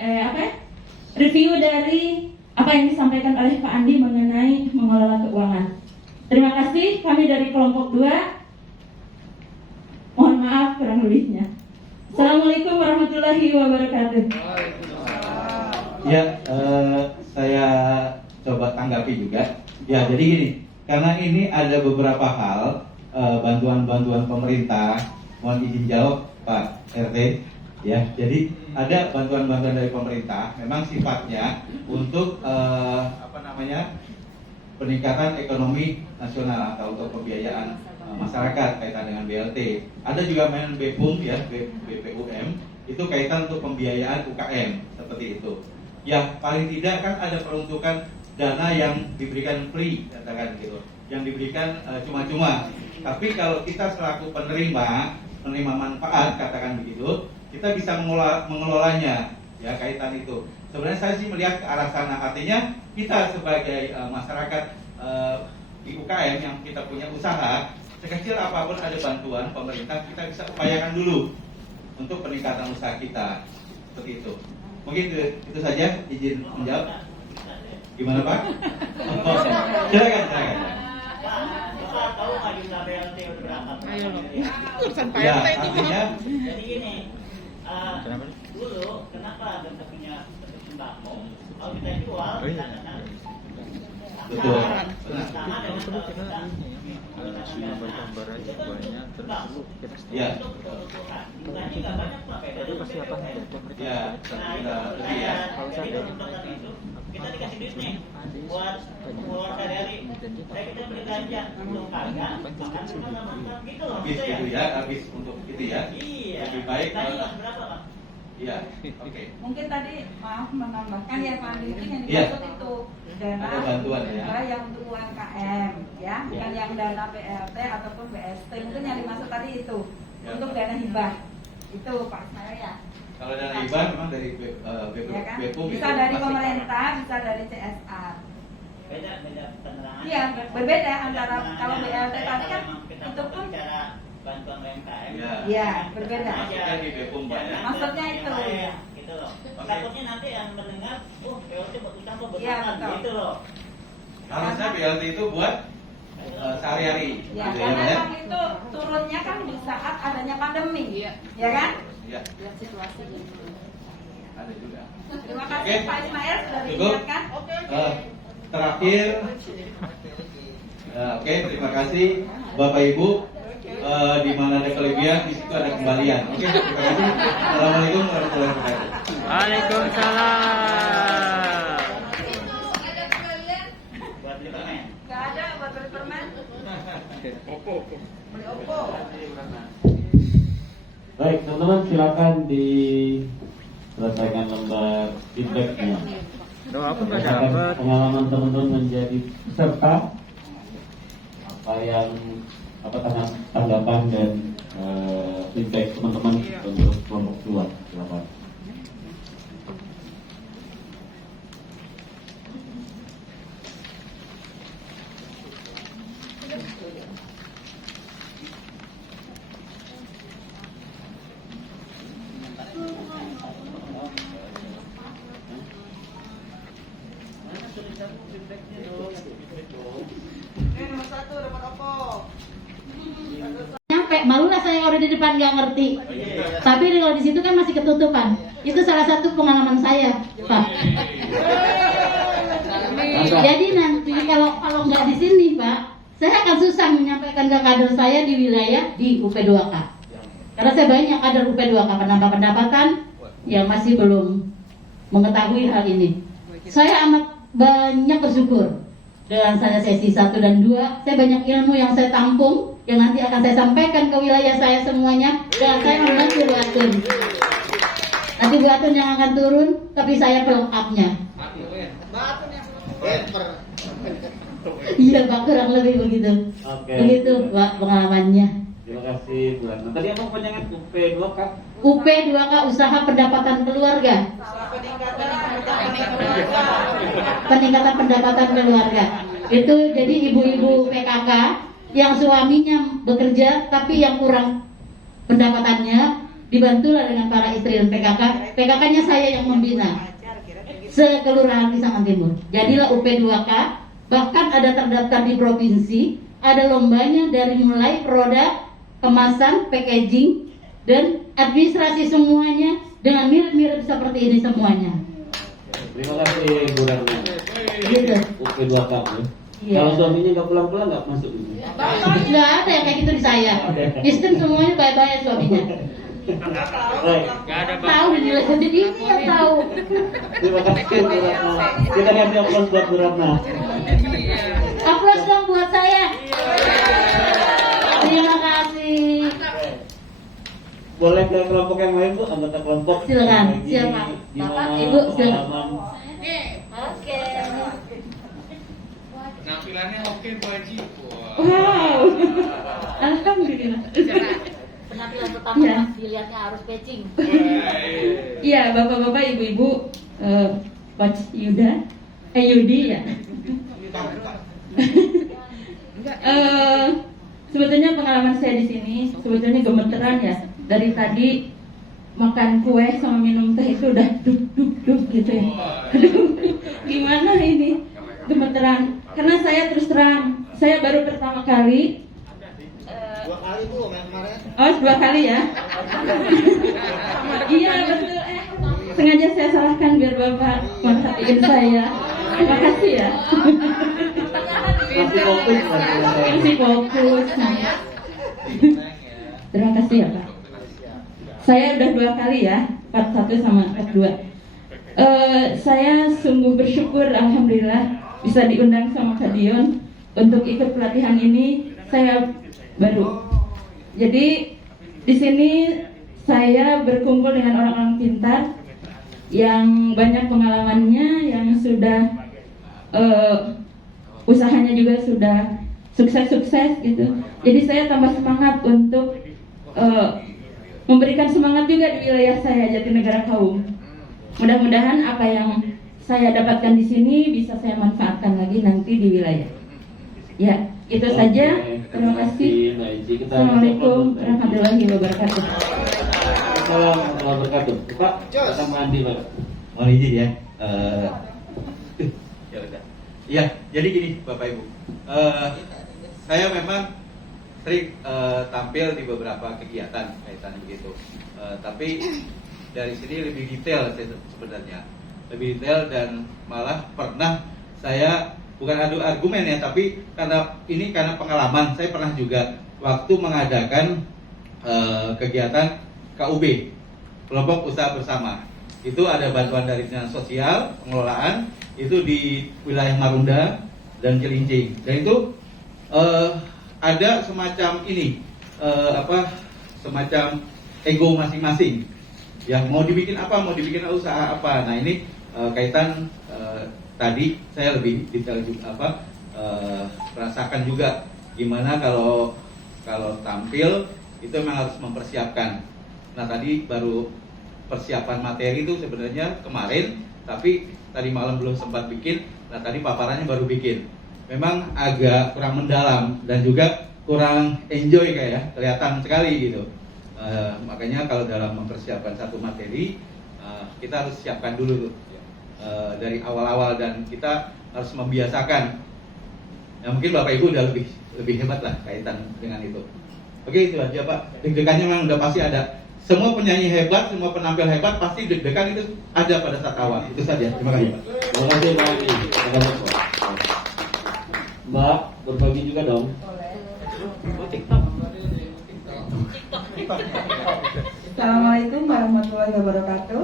review dari apa yang disampaikan oleh Pak Andi mengenai mengelola keuangan. Terima kasih, kami dari kelompok 2. Mohon maaf kurang lebihnya. Assalamualaikum warahmatullahi wabarakatuh. Ya, saya coba tanggapi juga. Ya, jadi gini, karena ini ada beberapa hal bantuan-bantuan pemerintah. Mohon izin jawab Pak RT. Ya, jadi ada bantuan-bantuan dari pemerintah. Memang sifatnya untuk peningkatan ekonomi nasional atau untuk pembiayaan masyarakat kaitan dengan BLT. Ada juga mainan BPUM ya, BPUM, itu kaitan untuk pembiayaan UKM seperti itu. Ya, paling tidak kan ada peruntukan dana yang diberikan free, katakan gitu, yang diberikan cuma-cuma. Tapi kalau kita selaku penerima manfaat, katakan begitu, kita bisa mengelolanya, ya kaitan itu. Sebenarnya saya sih melihat ke arah sana, artinya kita sebagai masyarakat di UKM yang kita punya usaha, sekecil apapun ada bantuan pemerintah, kita bisa upayakan dulu untuk peningkatan usaha kita, seperti itu. Mungkin itu saja, izin menjawab. Gimana Pak? Silakan. Bapak tahu nggak jumlah BLT berapa? Urusan Pak Ya, RT itu. artinya Jadi gini, dulu kenapa kita punya sembako? Kalau kita jual, kita kan betul. sama dengan kalau kita Ya. jumlahnya nggak banyak Pak, beda dengan BLT. Ya, Jadi untuk itu kita dikasih duit nih buat pengeluaran sehari-hari. Kita beli belanja untuk kagak, makan cuma nambah gitu loh. Habis gitu ya, habis untuk itu ya. Iya. Lebih baik Tadi kalau berapa Pak? iya, oke. Mungkin tadi maaf menambahkan ya Pak Andi, mungkin yang Iya. dimaksud itu dana Ada bantuan ya. yang untuk UMKM ya, bukan yang dana BLT ataupun BST, mungkin yang dimaksud tadi itu Ya, untuk Pak. dana hibah itu Pak Ismail ya. Kalau dana hibah memang dari Ya kan? BPUM Bisa itu dari pasti. pemerintah, bisa dari CSR. Beda penerangan. Iya, berbeda antara kalau BLT tadi kan kita itu pun bicara bantuan UMKM. Ya. Iya, berbeda. Maksudnya di BPUM Pak ya. Maksudnya itu. Gitu loh. Takutnya nanti yang mendengar, BLT buat usaha buat Iya, makan, betul. gitu loh. Harusnya BLT itu buat sehari-hari. Ya, gitu karena ya. memang itu turunnya kan di saat adanya pandemi, ya kan? Ya. ada juga. Terima kasih Oke. Pak Ismail sudah Cukup. diingatkan. Terakhir, oke, terima kasih Bapak Ibu. Di mana ada kelebihan, di situ ada kembalian. Oke, terima kasih. Assalamualaikum warahmatullahi wabarakatuh. Waalaikumsalam. Nggak ada buat beli permen. Beli Oppo. Baik, teman-teman silakan diselesaikan lembar feedbacknya. Silakan pengalaman teman-teman menjadi peserta, tanggapan dan feedback teman-teman untuk kelompok dua. Silakan. Nomor 1 dapat Oppo. Nyampe, malulah saya udah di depan nggak ngerti. Tapi kalau di situ kan masih ketutupan. Itu salah satu pengalaman saya, Pak. Jadi nanti kalau nggak di sini, Pak, saya akan susah menyampaikan ke kader saya di wilayah di UP2K. Karena saya banyak kader UP2K penambah pendapatan yang masih belum mengetahui hal ini. Saya amat banyak bersyukur dengan saya sesi 1 dan 2. Saya banyak ilmu yang saya tampung yang nanti akan saya sampaikan ke wilayah saya semuanya, dan saya membantu Bu Atun. Nanti Bu Atun yang akan turun, tapi saya pelengkapnya. Iya Pak, kurang lebih begitu. Oke. Begitu Pak pengalamannya. Terima kasih Bu Ratna. Tadi apa panjangan UP2K? UP2K, usaha pendapatan keluarga. Peningkatan pendapatan keluarga. Itu jadi ibu-ibu PKK yang suaminya bekerja tapi yang kurang pendapatannya, dibantulah dengan para istri dan PKK. PKK-nya saya yang membina. Sekelurahan Pisangan Timur. Jadilah UP2K, bahkan ada terdaftar di provinsi, ada lombanya dari mulai produk, kemasan, packaging, dan administrasi semuanya dengan mirip-mirip seperti ini semuanya. Terima kasih Bu Ratna. Gitu. UP2K. Iya. Kalau suaminya nggak pulang-pulang nggak masuk ini. Nggak ada yang kayak gitu di saya. Sistem semuanya baik-baik suaminya. Baik. Tahu dinilai jadi ini yang tahu. Terima kasih Bu Ratna. Kita kasih aplaus buat Bu Ratna. Aplaus dong buat saya. Terima kasih. Boleh ke kelompok yang lain Bu, anggota kelompok. Silakan. Lagi Siapa? di Bapak, mana Ibu, silakan. pengalaman. Oke. Nampilannya oke Bu Haji. Wow. Alhamdulillah. Penampilan pertama Ya. dilihatnya harus patching. Iya, bapak-bapak, ibu-ibu, Coach Yuda, Yudi ya. Sebetulnya pengalaman saya di sini sebetulnya gemeteran ya. Dari tadi makan kue sama minum teh itu udah duk gitu ya. Aduh, gimana ini? Gemeteran. Karena saya terus terang, saya baru pertama kali. 2 kali Bu, yang kemarin. Oh, 2 kali ya? Iya betul. Sengaja saya salahkan biar Bapak manfaatin saya. Terima kasih ya. Masih fokus. Masih fokus. Terima kasih ya Pak. Saya udah 2 kali ya, part 1 sama part 2. Saya sungguh bersyukur, alhamdulillah bisa diundang sama Kak Dion untuk ikut pelatihan ini. Saya baru. Jadi di sini saya berkumpul dengan orang-orang pintar yang banyak pengalamannya, yang sudah usahanya juga sudah sukses-sukses gitu. Jadi saya tambah semangat untuk memberikan semangat juga di wilayah saya, Jatinegara Kaum. Mudah-mudahan apa yang saya dapatkan di sini bisa saya manfaatkan lagi nanti di wilayah. Ya, itu saja. Terima kasih. Assalamualaikum warahmatullahi wabarakatuh. Assalamualaikum warahmatullahi wabarakatuh. Pak, kita mandi Pak. Mohon izin ya. Ya, jadi gini Bapak Ibu. Saya memang sering tampil di beberapa kegiatan kaitan begitu. Tapi dari sini lebih detail sebenarnya, lebih detail, dan malah pernah saya bukan adu argumen ya, tapi karena pengalaman saya pernah juga waktu mengadakan kegiatan KUB, kelompok usaha bersama. Itu ada bantuan dari dinas sosial, pengelolaan itu di wilayah Marunda dan Cilincing, dan itu ada semacam ini semacam ego masing-masing ya, mau dibikin apa, mau dibikin usaha apa. Nah ini kaitan tadi saya lebih detail juga rasakan juga gimana kalau tampil itu memang harus mempersiapkan. Nah tadi baru persiapan materi itu sebenarnya kemarin, tapi tadi malam belum sempat bikin. Nah tadi paparannya baru bikin. Memang agak kurang mendalam dan juga kurang enjoy kelihatan sekali gitu. Makanya kalau dalam mempersiapkan satu materi kita harus siapkan dulu tuh dari awal-awal, dan kita harus membiasakan. Ya mungkin Bapak Ibu udah lebih hebat lah kaitan dengan itu. Oke, itu aja Pak. Deg-degannya memang udah pasti ada. Semua penyanyi hebat, semua penampil hebat, pasti deg-degan itu ada pada saat awal. Itu saja. Terima kasih Pak. Terima kasih Pak Andi. Mbak, berbagi juga dong. Assalamualaikum warahmatullahi wabarakatuh.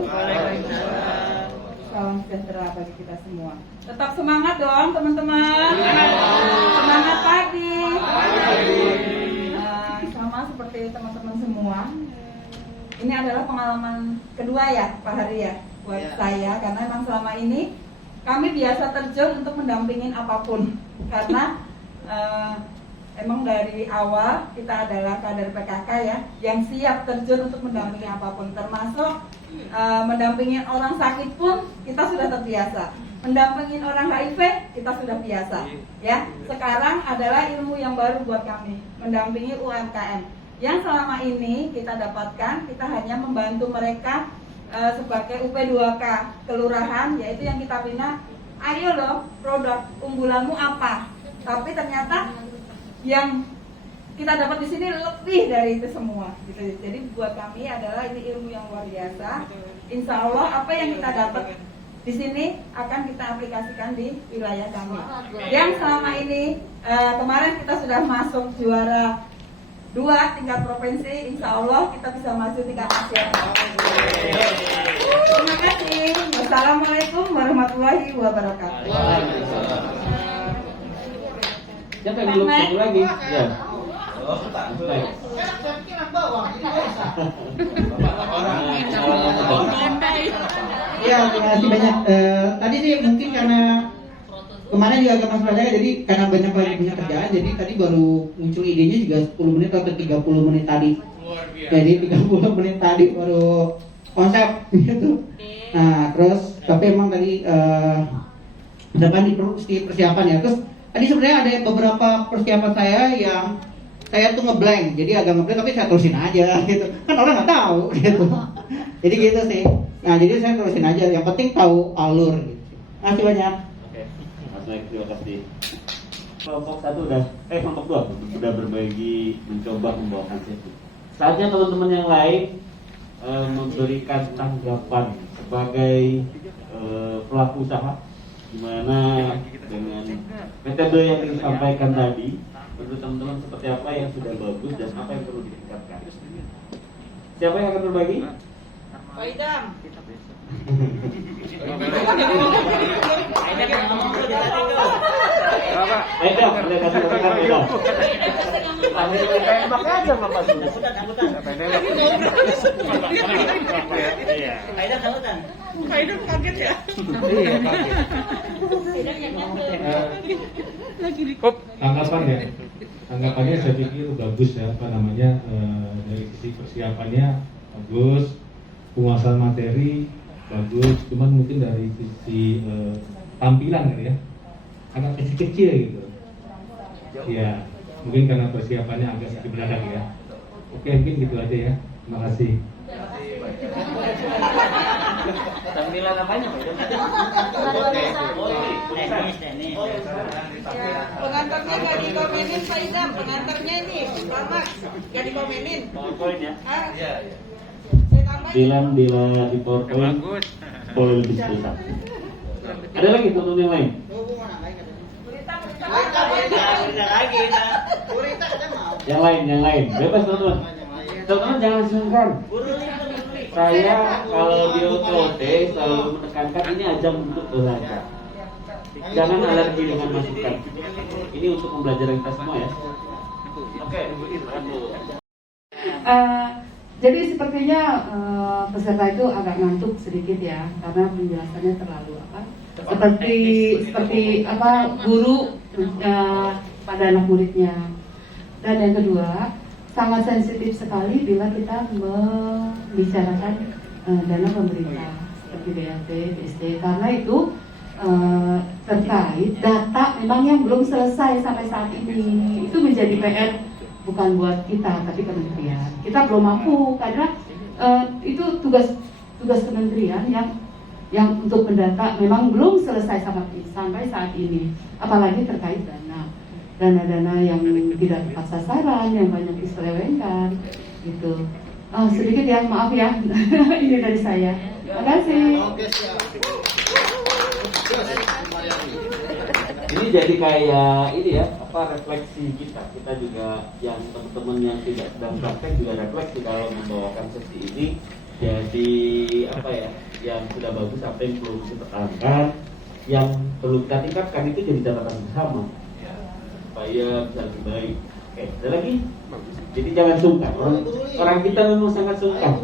Salam sejahtera bagi kita semua. Tetap semangat dong teman-teman. Semangat pagi. Sama seperti teman-teman semua. Ini adalah pengalaman kedua ya Pak Hari ya buat saya, karena memang selama ini kami biasa terjun untuk mendampingin apapun, karena emang dari awal kita adalah kader PKK ya, yang siap terjun untuk mendampingi apapun, termasuk mendampingin orang sakit pun kita sudah terbiasa, mendampingin orang HIV kita sudah biasa ya. Sekarang adalah ilmu yang baru buat kami, mendampingi UMKM yang selama ini kita dapatkan, kita hanya membantu mereka sebagai UP2K kelurahan, yaitu yang kita bina. Ayo loh, produk unggulanmu apa? Tapi ternyata yang kita dapat di sini lebih dari itu semua gitu. Jadi buat kami adalah ini ilmu yang luar biasa. Insya Allah apa yang kita dapat di sini akan kita aplikasikan di wilayah kami. Yang selama ini kemarin kita sudah masuk juara 2 tingkat provinsi, insya Allah kita bisa maju tingkat nasional. Terima kasih. Wassalamualaikum warahmatullahi wabarakatuh. Siapa yang belum satu lagi? Ya. Ya, terima kasih banyak. Tadi sih mungkin karena kemarin juga agak masalah saya, jadi karena banyak kerjaan, jadi tadi baru muncul idenya juga 10 menit atau 30 menit tadi. Jadi 30 menit tadi baru konsep gitu. Nah, terus tapi emang tadi depan di persiapan ya. Terus tadi sebenarnya ada beberapa persiapan saya yang saya tuh ngeblank, jadi agak ngeblank tapi saya terusin aja gitu. Kan orang nggak tahu gitu. Jadi gitu sih. Nah, jadi saya terusin aja. Yang penting tahu alur gitu. Makasih banyak. Baik, terima kasih. Kelompok 2 sudah berbagi mencoba membawakan sesi. Saatnya teman-teman yang lain memberikan tanggapan sebagai pelaku usaha, gimana dengan metode yang disampaikan tadi. Menurut teman-teman seperti apa yang sudah bagus dan apa yang perlu ditingkatkan? Siapa yang akan berbagi? Pak Idam. Aida, boleh kasih komentar Aida. Tembak aja Bapak. Aida tahutan. Pak Idam kaget ya. Iya, kaget. Tanggapannya saya pikir bagus ya, dari sisi persiapannya bagus, penguasaan materi bagus, cuman mungkin dari sisi tampilan ya agak kecil-kecil gitu ya, mungkin karena persiapannya agak sedikit mendadak ya. Oke, mungkin gitu aja ya, terima kasih. Tampilan apanya Pak? Tenis. Pengantarnya nggak dikomenin Pak Idam, pengantarnya ini selamat nggak dikomenin. PowerPoint ya? Saya tambah bilang bila di PowerPoint boleh lebih besar. Ada lagi teman yang lain? Yang lain, bebas teman-teman. Teman-teman jangan sungkan. Saya kalau di OTOT selalu menekankan ini ajang untuk belajar. Jangan alergi dengan masukan. Ini untuk pembelajaran kita semua ya. Oke. Jadi sepertinya peserta itu agak ngantuk sedikit ya, karena penjelasannya terlalu seperti guru pada anak muridnya. Dan yang kedua, sangat sensitif sekali bila kita membicarakan dana pemerintah seperti BLT, BSD, karena itu terkait data memang yang belum selesai sampai saat ini. Itu menjadi PR bukan buat kita tapi kementerian. Kita belum mampu karena itu tugas kementerian yang untuk mendata memang belum selesai sampai saat ini. Apalagi terkait dana yang tidak tepat sasaran, yang banyak diselewengkan gitu. Sedikit ya, maaf ya. Ini dari saya. Terima kasih. Ini jadi kayak ini ya, refleksi kita juga yang teman-teman yang tidak sedang praktek juga refleksi kalau membawakan sesi ini. Jadi yang sudah bagus apa yang perlu dipertahankan, yang perlu kita tingkatkan itu jadi catatan bersama supaya bisa lebih baik. Oke, ada lagi? Jadi jangan sungkan. Orang kita memang sangat sungkan.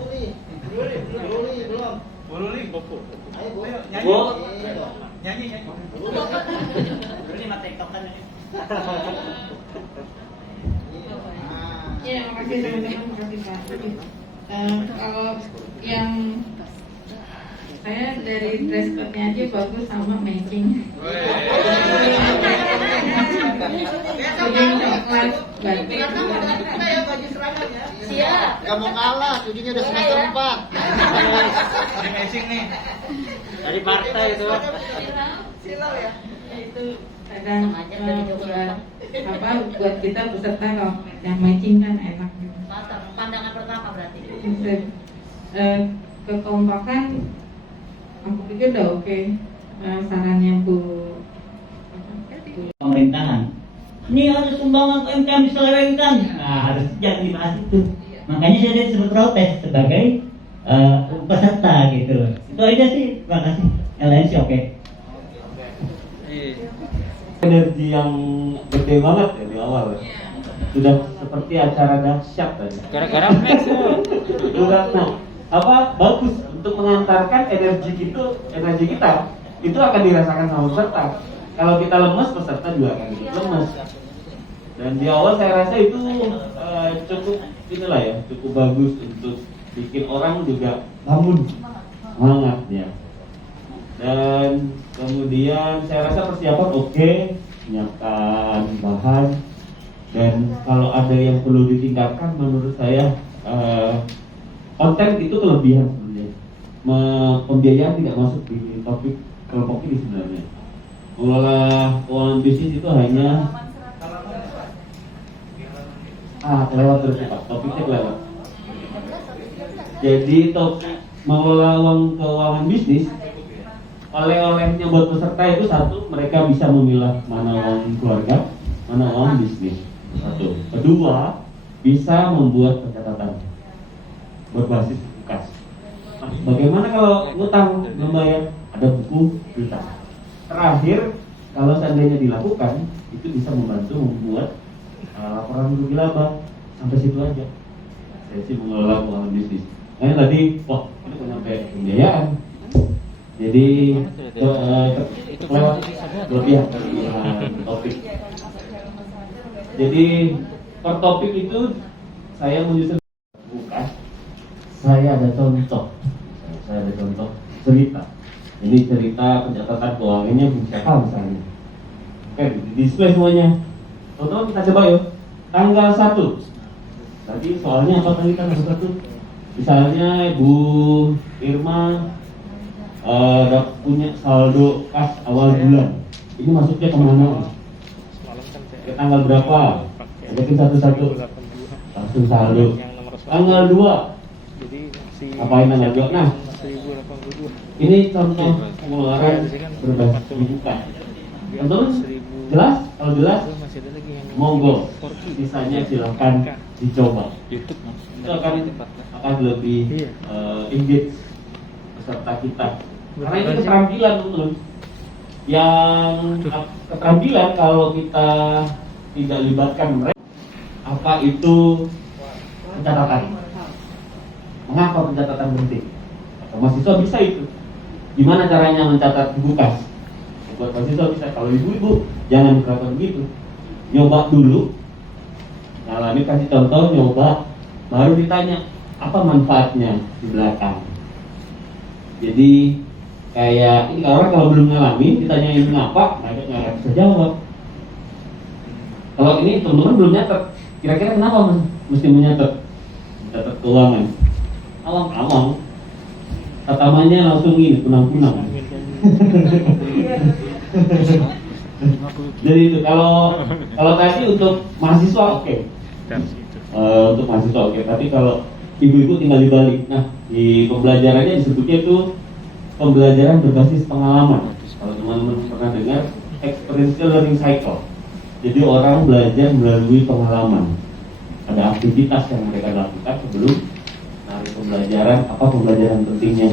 Nyanyi. Ya, makasih teman-teman, makasih Pak. Kalau yang saya dari dress code-nya aja bagus sama matching. Siap. Gak mau kalah, studinya udah semester 4. Ini matching nih. Dari partai itu. Silau ya. Itu kadang buat kita peserta kalau yang matching kan enak gitu. Pandangan pertama berarti. Kekompakan aku pikir udah oke. Sarannya Bu Pemerintahan. Ini harus sumbangan UMKM diselewengkan. Nah, harus jangan dibahas itu. Makanya saya disebut protes sebagai peserta gitu. Itu aja sih. Terima kasih. Yang lain sih oke. Energi yang gede banget ya di awal ya. Sudah seperti acara dahsyat tadi. Gara-gara match Sudah bagus untuk mengantarkan energi kita itu akan dirasakan sama peserta. Kalau kita lemes, peserta juga akan lemes. Dan di awal saya rasa itu cukup bagus untuk bikin orang juga bangun semangat ya. Dan kemudian saya rasa persiapan oke, menyiapkan bahan, dan kalau ada yang perlu ditingkatkan menurut saya konten itu kelebihan sebenarnya. Pembiayaan tidak masuk di topik kelompok ini sebenarnya. Mengelola keuangan bisnis itu hanya kelewat terus Pak, topiknya kelewat. Jadi topik mengelola keuangan bisnis, oleh-olehnya buat peserta itu satu, mereka bisa memilah mana uang keluarga, mana uang bisnis. Satu. Kedua, bisa membuat pencatatan berbasis kas. Nah, bagaimana kalau utang membayar? Ada buku utang. Terakhir, kalau seandainya dilakukan, itu bisa membantu membuat laporan rugi laba. Sampai situ aja. Saya sih mengelola keuangan bisnis. Nah tadi, ini sampai pembiayaan. Jadi lewat berlebihan topik. Jadi per topik itu saya menyusun bukan. Saya ada contoh cerita. Ini cerita pencatatan keuangannya Bu siapa misalnya. Oke, di display semuanya. Teman-teman kita coba yuk. Tanggal 1. Tadi soalnya apa tadi tanggal 1? Misalnya Bu Irma punya saldo kas awal bulan. Ini masuknya kemana? Ke tanggal berapa? Bikin satu-satu. Langsung saldo. Tanggal 2 Ngapain anak juga? Nah, ini contoh pengeluaran berbasis pendidikan. Teman-teman jelas? Kalau jelas, monggo. Sisanya silakan dicoba. Itu akan lebih engage peserta kita. Karena ini keterampilan, teman-teman. Yang keterampilan kalau kita tidak libatkan mereka, apa itu pencatatan? Mengapa pencatatan penting? Mahasiswa bisa itu. Gimana caranya mencatat buku kas? Buat mahasiswa bisa. Kalau ibu-ibu jangan melakukan begitu. Nyoba dulu. Alami kasih contoh, nyoba, baru ditanya apa manfaatnya di belakang. Jadi kayak ini orang kalau belum ngalamin ditanyain kenapa, mereka nggak bisa jawab. Kalau ini teman-teman belum nyatet, kira-kira kenapa mesti menyatet? Mencatat keuangan. Awang-awang. Tatamanya langsung ini kunang-kunang. Jadi itu kalau tadi untuk mahasiswa oke. Untuk mahasiswa oke. Tapi kalau ibu-ibu tinggal dibalik. Nah di pembelajarannya disebutnya itu pembelajaran berbasis pengalaman. Kalau teman-teman pernah dengar experiential learning cycle. Jadi orang belajar melalui pengalaman. Ada aktivitas yang mereka lakukan sebelum dari pembelajaran, apa pembelajaran pentingnya.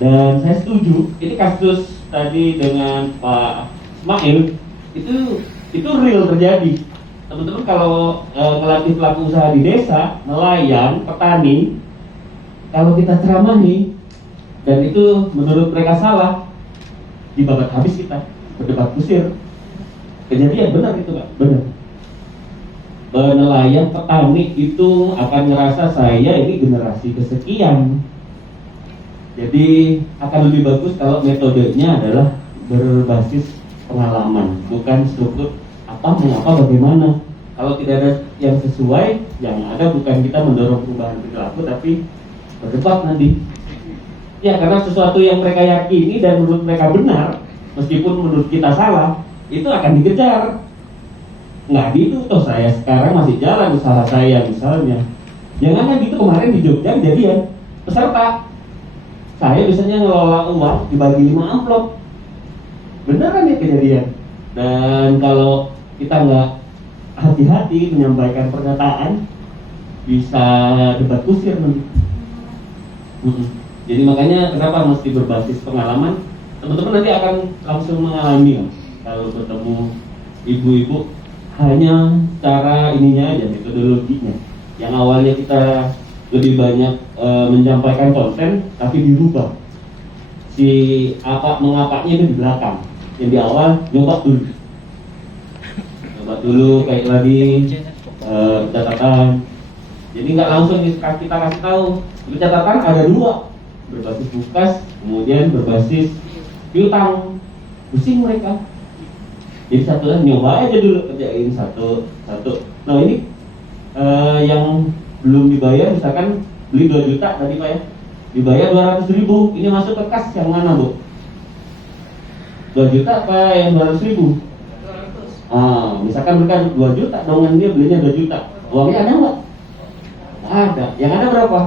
Dan saya setuju, ini kasus tadi dengan Pak Ismail itu real terjadi. Teman-teman kalau ngelatih pelaku usaha di desa, nelayan, petani, kalau kita ceramahi dan itu menurut mereka salah, dibabat habis kita, berdebat kusir. Kejadian benar itu Pak, benar. Nelayan, petani itu akan ngerasa saya ini generasi kesekian. Jadi akan lebih bagus kalau metodenya adalah berbasis pengalaman, bukan struktur apa, mengapa, bagaimana. Kalau tidak ada yang sesuai, yang ada bukan kita mendorong perubahan perilaku, tapi berdebat nanti. Ya karena sesuatu yang mereka yakini dan menurut mereka benar, meskipun menurut kita salah, itu akan dikejar. Nggak gitu, toh saya sekarang masih jalan usaha saya misalnya. Jangan gitu, kemarin di Jogja kejadian peserta. Saya biasanya ngelola uang dibagi 5 amplop. Beneran ya kejadian. Dan kalau kita nggak hati-hati menyampaikan pernyataan, bisa debat kusir nanti. Jadi makanya kenapa mesti berbasis pengalaman. Teman-teman nanti akan langsung mengalami kalau bertemu ibu-ibu, hanya cara ininya aja, metodologinya. Yang awalnya kita lebih banyak menyampaikan konten, tapi dirubah. Si apa mengapanya itu di belakang. Yang di awal nyoba dulu kayak tadi catatan. Jadi nggak langsung kita kasih tahu. Catatan ada 2, berbasis bukas, kemudian berbasis piutang. Pusing mereka. Jadi satu nyoba aja dulu, kerjain satu. Nah ini yang belum dibayar, misalkan beli 2 juta tadi Pak ya, dibayar 200.000, ini masuk ke kas yang mana Bu? 2 juta apa yang 200.000? Misalkan mereka 2 juta, dong dia belinya 2 juta, uangnya ada nggak? Ada. Yang ada berapa?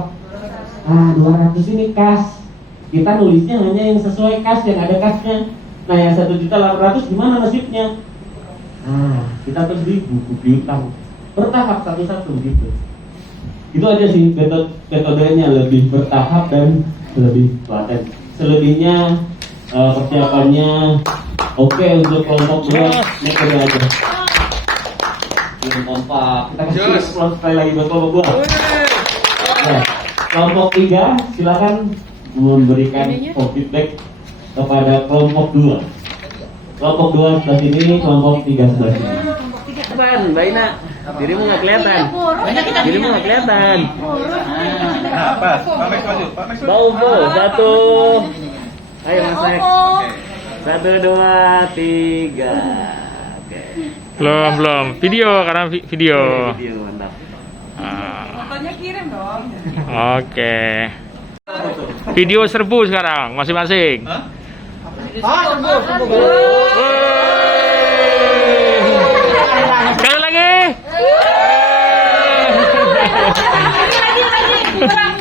200 ini kas. Kita nulisnya hanya yang sesuai kas, yang ada kasnya. Nah yang 1.800.000 gimana nasibnya? Kita terus di buku piutang bertahap satu-satu gitu. Itu aja sih metodenya, lebih bertahap dan lebih telaten. Selebihnya persiapannya oke untuk kelompok 2 metode aja. Belum kompak. Kita kasih sekali lagi buat kelompok 2. Kelompok 3 silakan memberikan feedback kepada kelompok 2. Kelompok 2 sebelah sini, kelompok 3 sebelah sini. Mbak Ina, dirimu nggak kelihatan. Dirimu nggak kelihatan. Apa? Pak Max maju. Pak Max Mbak Ubo, 1. Ayo Mas Max. 1, 2, 3. Oke. Belum. Video karena video. Video mantap. Fotonya kirim dong. Oke. Video serbu sekarang masing-masing. Serbu. Sekali lagi. Lagi. Kurang.